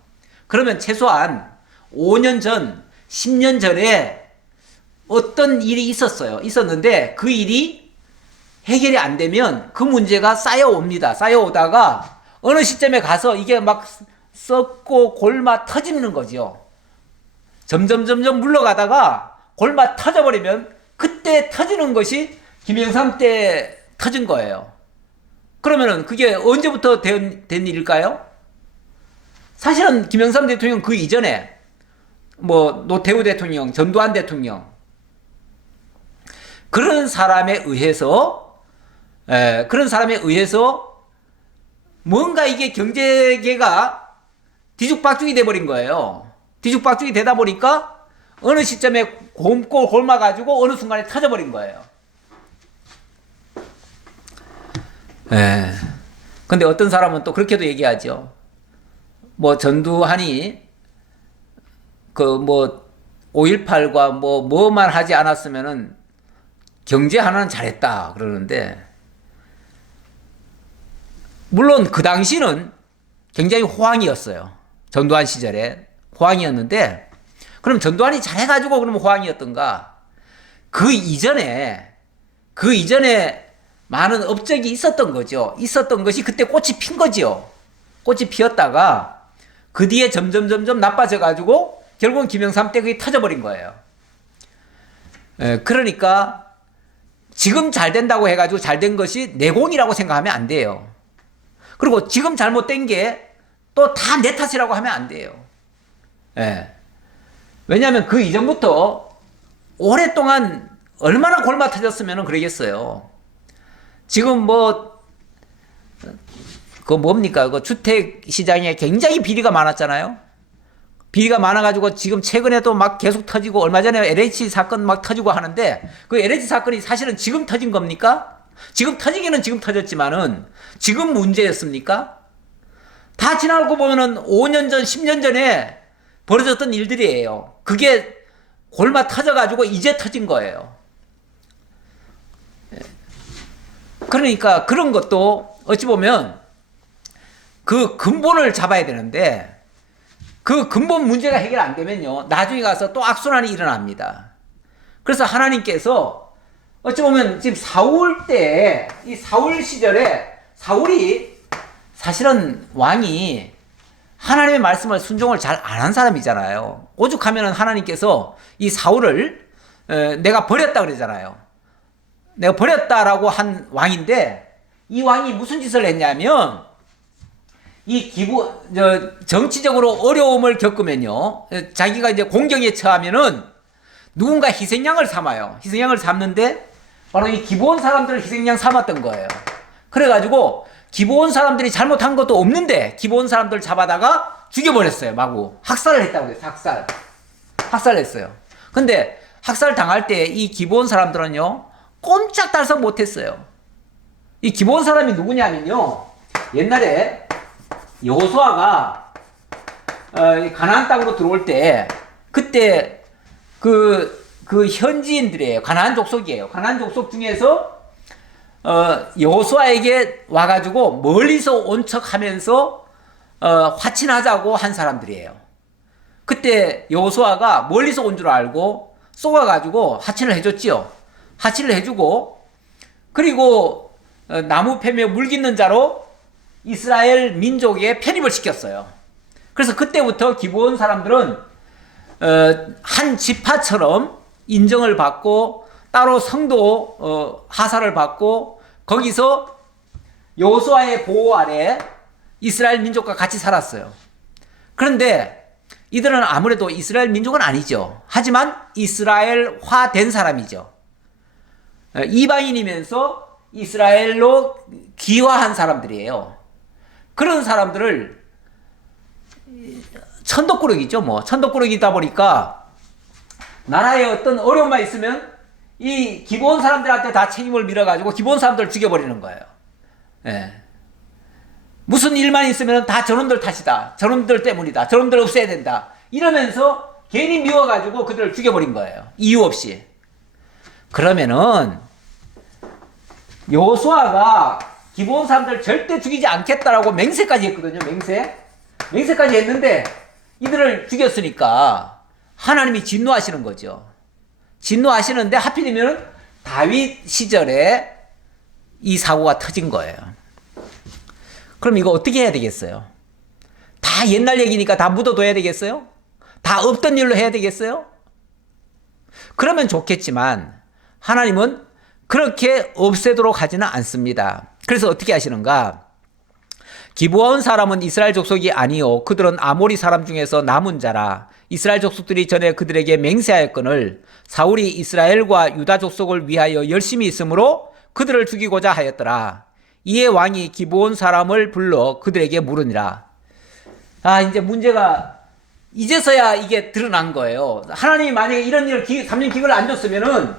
그러면 최소한 5년 전, 10년 전에 어떤 일이 있었는데 그 일이 해결이 안 되면 그 문제가 쌓여옵니다. 쌓여오다가 어느 시점에 가서 이게 막 썩고 골마 터지는 거죠. 점점 물러가다가 골마 터져버리면 그때 터지는 것이 김영삼 때 터진 거예요. 그러면은 그게 언제부터 된 일일까요? 사실은 김영삼 대통령 그 이전에 뭐 노태우 대통령, 전두환 대통령 그런 사람에 의해서 뭔가 이게 경제계가 뒤죽박죽이 돼버린 거예요. 뒤죽박죽이 되다 보니까 어느 시점에 곰고 골마가지고 어느 순간에 터져버린 거예요. 근데 어떤 사람은 또 그렇게도 얘기하죠. 뭐 전두환이 그 뭐 5.18과 뭐만 하지 않았으면은 경제 하나는 잘했다 그러는데, 물론 그 당시는 굉장히 호황이었어요. 전두환 시절에 호황이었는데, 그럼 전두환이 잘해가지고 그러면 호황이었던가? 그 이전에 많은 업적이 있었던 거죠. 있었던 것이 그때 꽃이 핀 거죠. 꽃이 피었다가 그 뒤에 점점 나빠져가지고 결국은 김영삼 때 그게 터져버린 거예요. 그러니까 지금 잘 된다고 해가지고 잘 된 것이 내공이라고 생각하면 안 돼요. 그리고 지금 잘못된 게 또 다 내 탓이라고 하면 안 돼요. 왜냐하면 그 이전부터 오랫동안 얼마나 골마 터졌으면 그러겠어요. 지금 뭐, 뭡니까? 그 주택 시장에 굉장히 비리가 많았잖아요. 비리가 많아가지고 지금 최근에도 막 계속 터지고 얼마 전에 LH 사건 막 터지고 하는데 그 LH 사건이 사실은 지금 터진 겁니까? 지금 터지기는 지금 터졌지만은 지금 문제였습니까? 다 지나고 보면은 5년 전, 10년 전에 벌어졌던 일들이에요. 그게 골마 터져가지고 이제 터진 거예요. 그러니까 그런 것도 어찌 보면 그 근본을 잡아야 되는데 그 근본 문제가 해결 안 되면요. 나중에 가서 또 악순환이 일어납니다. 그래서 하나님께서 어찌 보면 지금 사울 때, 이 사울 시절에 사울이 사실은 왕이 하나님의 말씀을 순종을 잘 안 한 사람이잖아요. 오죽하면 하나님께서 이 사울을 내가 버렸다 그러잖아요. 내가 버렸다라고 한 왕인데 이 왕이 무슨 짓을 했냐면 이 정치적으로 어려움을 겪으면요. 자기가 이제 공경에 처하면은 누군가 희생양을 삼아요. 희생양을 삼는데 바로 이 기브온 사람들을 희생양 삼았던 거예요. 그래가지고 기브온 사람들이 잘못한 것도 없는데 기브온 사람들 잡아다가 죽여버렸어요. 마구 학살을 했다고 그래요. 학살을 했어요. 근데 학살 당할 때 이 기브온 사람들은요 꼼짝달싹 못했어요. 이 기브온 사람이 누구냐면요 옛날에 여호수아가 가나안 땅으로 들어올 때 그때 그 현지인들이에요. 가나안 족속이에요. 가나안 족속 중에서 여호수아에게 와가지고 멀리서 온 척하면서 화친하자고 한 사람들이에요. 그때 여호수아가 멀리서 온 줄 알고 쏘아가지고 하친을 해줬지요. 하친을 해주고 그리고 나무 패며 물 깃는 자로 이스라엘 민족에 편입을 시켰어요. 그래서 그때부터 기브온 사람들은 한 지파처럼 인정을 받고 따로 성도 하사를 받고 거기서 여호수아의 보호 아래 이스라엘 민족과 같이 살았어요. 그런데 이들은 아무래도 이스라엘 민족은 아니죠. 하지만 이스라엘화 된 사람이죠. 이방인이면서 이스라엘로 귀화한 사람들이에요. 그런 사람들을 천덕꾸러기죠. 뭐 천덕꾸러기다 보니까 나라에 어떤 어려움만 있으면 이 기브온 사람들한테 다 책임을 밀어가지고 기브온 사람들을 죽여버리는 거예요. 예. 무슨 일만 있으면 다 저놈들 탓이다. 저놈들 때문이다. 저놈들 없애야 된다. 이러면서 괜히 미워가지고 그들을 죽여버린 거예요. 이유 없이. 그러면은 여호수아가 기브온 사람들 절대 죽이지 않겠다라고 맹세까지 했거든요. 맹세까지 했는데 이들을 죽였으니까 하나님이 진노하시는 거죠. 진노하시는데 하필이면 다윗 시절에 이 사고가 터진 거예요. 그럼 이거 어떻게 해야 되겠어요? 다 옛날 얘기니까 다 묻어둬야 되겠어요? 다 없던 일로 해야 되겠어요? 그러면 좋겠지만 하나님은 그렇게 없애도록 하지는 않습니다. 그래서 어떻게 하시는가? 기브온 사람은 이스라엘 족속이 아니요 그들은 아모리 사람 중에서 남은 자라. 이스라엘 족속들이 전에 그들에게 맹세하였거늘 사울이 이스라엘과 유다 족속을 위하여 열심히 있으므로 그들을 죽이고자 하였더라. 이에 왕이 기브온 사람을 불러 그들에게 물으니라. 이제 문제가 이제서야 이게 드러난 거예요. 하나님이 만약에 이런 일을 3년 기회를 안 줬으면은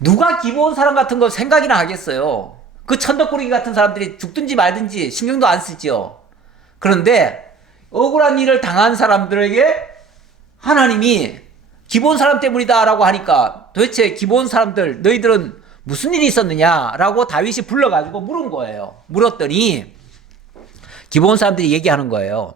누가 기브온 사람 같은 거 생각이나 하겠어요. 그 천덕꾸러기 같은 사람들이 죽든지 말든지 신경도 안 쓰죠. 그런데 억울한 일을 당한 사람들에게 하나님이 기브온 사람 때문이다 라고 하니까 도대체 기브온 사람들 너희들은 무슨 일이 있었느냐라고 다윗이 불러가지고 물은 거예요. 물었더니 기브온 사람들이 얘기하는 거예요.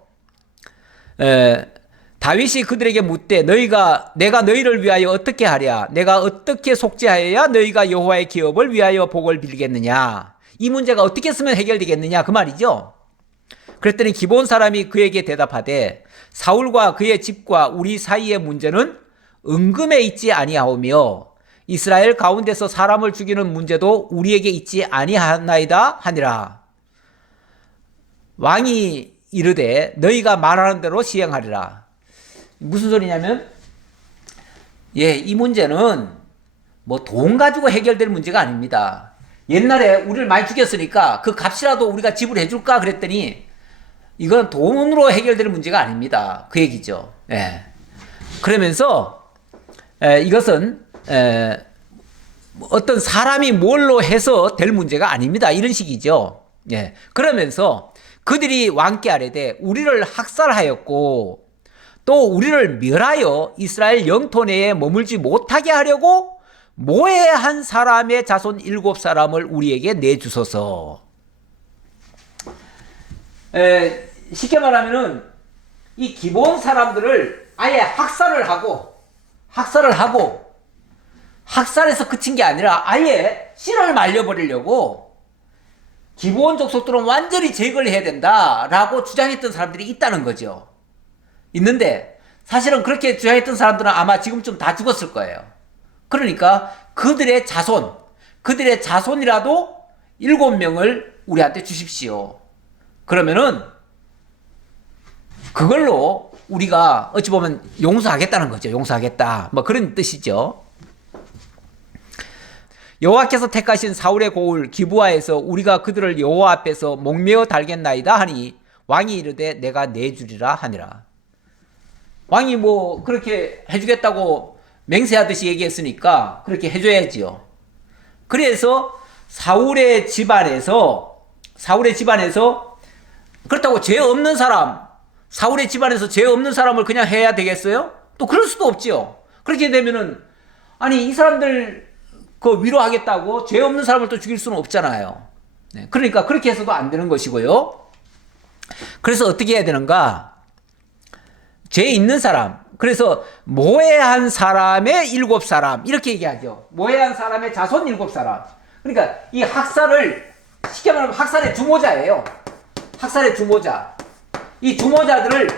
다윗이 그들에게 묻되 내가 너희를 위하여 어떻게 하랴? 내가 어떻게 속죄하여야 너희가 여호와의 기업을 위하여 복을 빌겠느냐? 이 문제가 어떻게 했으면 해결되겠느냐? 그 말이죠. 그랬더니 기브온 사람이 그에게 대답하되 사울과 그의 집과 우리 사이의 문제는 은금에 있지 아니하오며 이스라엘 가운데서 사람을 죽이는 문제도 우리에게 있지 아니하나이다 하니라. 왕이 이르되 너희가 말하는 대로 시행하리라. 무슨 소리냐면 이 문제는 뭐 돈 가지고 해결될 문제가 아닙니다. 옛날에 우리를 많이 죽였으니까 그 값이라도 우리가 지불해 줄까 그랬더니 이건 돈으로 해결될 문제가 아닙니다. 그 얘기죠. 예. 그러면서 이것은 어떤 사람이 뭘로 해서 될 문제가 아닙니다. 이런 식이죠. 예. 그러면서 그들이 왕께 아뢰되 우리를 학살하였고 또 우리를 멸하여 이스라엘 영토 내에 머물지 못하게 하려고 모해한 사람의 자손 7사람을 우리에게 내주소서. 쉽게 말하면은 이 기본 사람들을 아예 학살해서 그친 게 아니라 아예 씨를 말려버리려고 기본 족속들은 완전히 제거를 해야 된다라고 주장했던 사람들이 있다는 거죠. 있는데 사실은 그렇게 주장했던 사람들은 아마 지금쯤 다 죽었을 거예요. 그러니까 그들의 자손이라도 7명을 우리한테 주십시오. 그러면은 그걸로 우리가 어찌 보면 용서하겠다는 거죠. 용서하겠다. 뭐 그런 뜻이죠. 여호와께서 택하신 사울의 고을 기브아에서 우리가 그들을 여호와 앞에서 목매어 달겠나이다 하니 왕이 이르되 내가 내주리라 하니라. 왕이 뭐 그렇게 해주겠다고 맹세하듯이 얘기했으니까 그렇게 해줘야지요. 그래서 사울의 집안에서 그렇다고 죄 없는 사람, 사울의 집안에서 죄 없는 사람을 그냥 해야 되겠어요? 또 그럴 수도 없지요. 그렇게 되면은 아니 이 사람들 그 위로하겠다고 죄 없는 사람을 또 죽일 수는 없잖아요. 네, 그러니까 그렇게 해서도 안 되는 것이고요. 그래서 어떻게 해야 되는가? 죄 있는 사람, 그래서 모해한 사람의 7사람 이렇게 얘기하죠. 모해한 사람의 자손 7사람. 그러니까 이 학살을 쉽게 말하면 학살의 주모자예요. 학살의 주모자. 이 주모자들을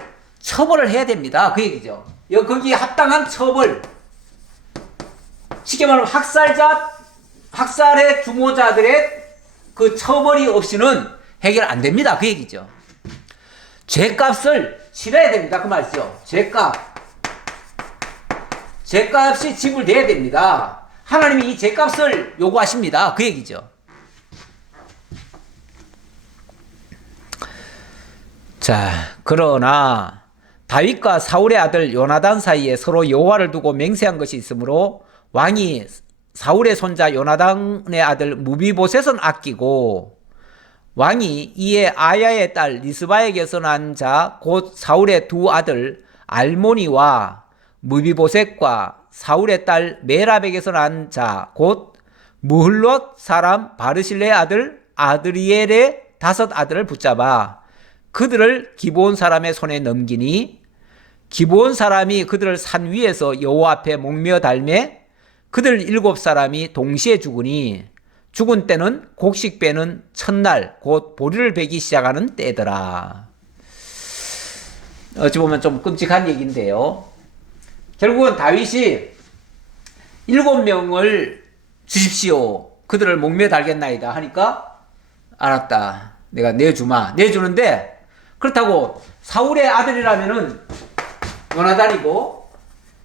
처벌을 해야 됩니다. 그 얘기죠. 거기에 합당한 처벌. 쉽게 말하면 학살의 주모자들의 그 처벌이 없이는 해결 안 됩니다. 그 얘기죠. 죄값을 치러야 됩니다. 그 말이죠. 죄값이 지불돼야 됩니다. 하나님이 이 죄값을 요구하십니다. 그 얘기죠. 자, 그러나 다윗과 사울의 아들 요나단 사이에 서로 여호와를 두고 맹세한 것이 있으므로 왕이 사울의 손자 요나단의 아들 무비보셋은 아끼고 왕이 이에 아야의 딸 리스바에게서 난 자 곧 사울의 두 아들 알모니와 무비보셋과 사울의 딸 메랍에게서 난 자 곧 무흘롯 사람 바르실레의 아들 아드리엘의 5 아들을 붙잡아 그들을 기브온 사람의 손에 넘기니 기브온 사람이 그들을 산 위에서 여호와 앞에 목매어 달매 그들 7사람이 동시에 죽으니 죽은 때는 곡식 빼는 첫날 곧 보리를 베기 시작하는 때더라. 어찌 보면 좀 끔찍한 얘기인데요. 결국은 다윗이 7명을 주십시오. 그들을 목매어 달겠나이다 하니까 알았다. 내가 내주마. 내주는데 그렇다고 사울의 아들이라면은 요나단이고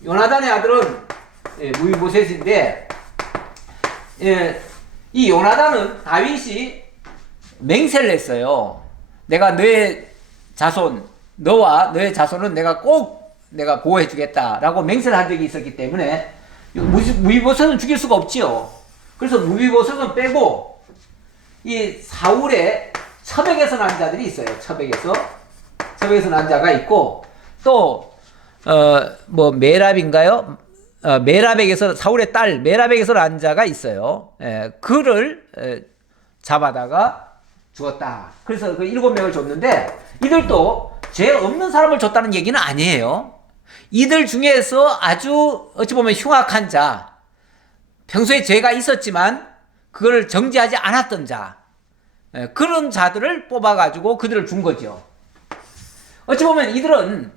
요나단의 아들은 무비보셋인데 이 요나단은 다윗이 맹세를 했어요. 내가 너의 자손, 너와 너의 자손은 내가 보호해 주겠다라고 맹세를 한 적이 있었기 때문에 무비보셋은 죽일 수가 없지요. 그래서 무비보셋은 빼고 이 사울의 첩에게서 난 자들이 있어요. 첩에게서 난 자가 있고 또 메랍인가요? 사울의 딸 메랍에게서 난 자가 있어요. 그를 잡아다가 죽었다. 그래서 그 7명을 줬는데 이들도 죄 없는 사람을 줬다는 얘기는 아니에요. 이들 중에서 아주 어찌 보면 흉악한 자, 평소에 죄가 있었지만 그걸 정죄하지 않았던 자, 그런 자들을 뽑아가지고 그들을 준 거죠. 어찌 보면 이들은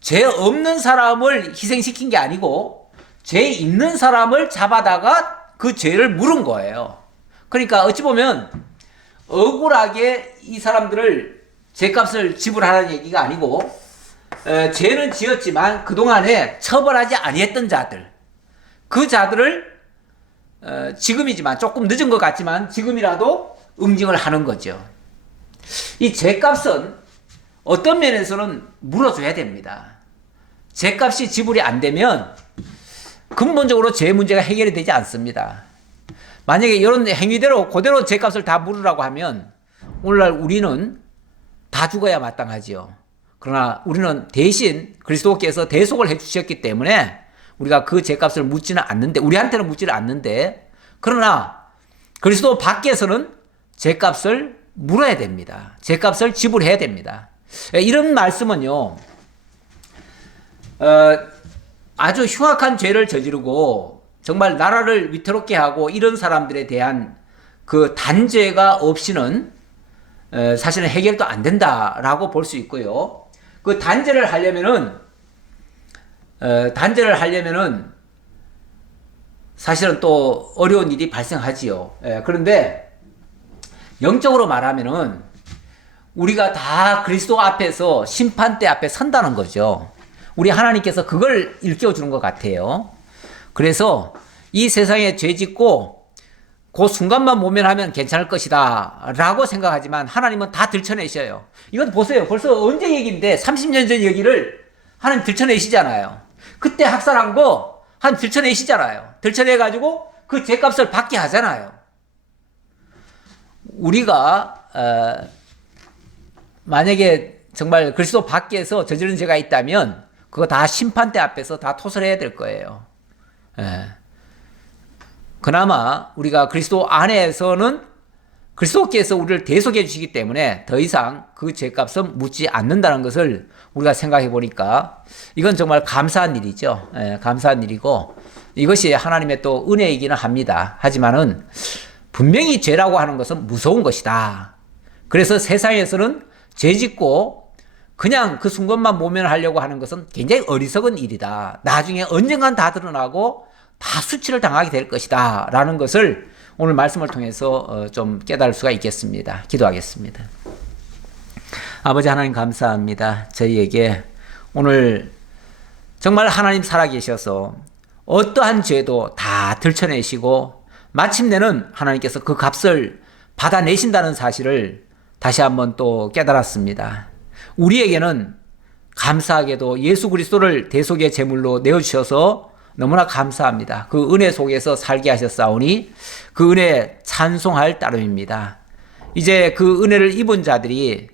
죄 없는 사람을 희생시킨 게 아니고 죄 있는 사람을 잡아다가 그 죄를 물은 거예요. 그러니까 어찌 보면 억울하게 이 사람들을 죄값을 지불하라는 얘기가 아니고 죄는 지었지만 그동안에 처벌하지 아니했던 자들, 그 자들을 지금이지만 조금 늦은 것 같지만 지금이라도 응징을 하는 거죠. 이 죄값은 어떤 면에서는 물어줘야 됩니다. 죄값이 지불이 안 되면 근본적으로 죄 문제가 해결이 되지 않습니다. 만약에 이런 행위대로 그대로 죄값을 다 물으라고 하면 오늘날 우리는 다 죽어야 마땅하지요. 그러나 우리는 대신 그리스도께서 대속을 해주셨기 때문에 우리가 그 죄값을 묻지는 않는데, 우리한테는 묻지는 않는데, 그러나 그리스도 밖에서는 죄값을 물어야 됩니다. 죄값을 지불해야 됩니다. 이런 말씀은요, 아주 흉악한 죄를 저지르고 정말 나라를 위태롭게 하고 이런 사람들에 대한 그 단죄가 없이는 사실은 해결도 안 된다라고 볼 수 있고요. 그 단죄를 하려면은 사실은 또 어려운 일이 발생하지요. 그런데 영적으로 말하면은 우리가 다 그리스도 앞에서 심판대 앞에 선다는 거죠. 우리 하나님께서 그걸 일깨워주는 것 같아요. 그래서 이 세상에 죄 짓고 그 순간만 모면하면 괜찮을 것이다 라고 생각하지만 하나님은 다 들춰내셔요. 이건 보세요. 벌써 언제 얘기인데 30년 전 얘기를 하나님 들춰내시잖아요. 그때 학살한 거 하나님 들춰내시잖아요. 들춰내가지고 그 죄값을 받게 하잖아요. 우리가 만약에 정말 그리스도 밖에서 저지른 죄가 있다면 그거 다 심판대 앞에서 다 토설해야 될 거예요. 그나마 우리가 그리스도 안에서는 그리스도께서 우리를 대속해 주시기 때문에 더 이상 그 죄값은 묻지 않는다는 것을 우리가 생각해 보니까 이건 정말 감사한 일이죠. 감사한 일이고 이것이 하나님의 또 은혜이기는 합니다. 하지만은 분명히 죄라고 하는 것은 무서운 것이다. 그래서 세상에서는 죄 짓고 그냥 그 순간만 모면하려고 하는 것은 굉장히 어리석은 일이다. 나중에 언젠간 다 드러나고 다 수치를 당하게 될 것이다. 라는 것을 오늘 말씀을 통해서 좀 깨달을 수가 있겠습니다. 기도하겠습니다. 아버지 하나님 감사합니다. 저희에게 오늘 정말 하나님 살아계셔서 어떠한 죄도 다 들춰내시고 마침내는 하나님께서 그 값을 받아내신다는 사실을 다시 한번 또 깨달았습니다. 우리에게는 감사하게도 예수 그리스도를 대속의 제물로 내어주셔서 너무나 감사합니다. 그 은혜 속에서 살게 하셨사오니 그 은혜 찬송할 따름입니다. 이제 그 은혜를 입은 자들이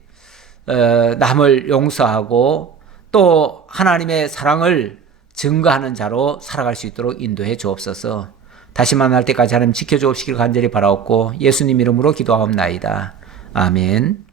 남을 용서하고 또 하나님의 사랑을 증거하는 자로 살아갈 수 있도록 인도해 주옵소서. 다시 만날 때까지 하나님 지켜주옵시길 간절히 바라옵고 예수님 이름으로 기도하옵나이다. 아멘.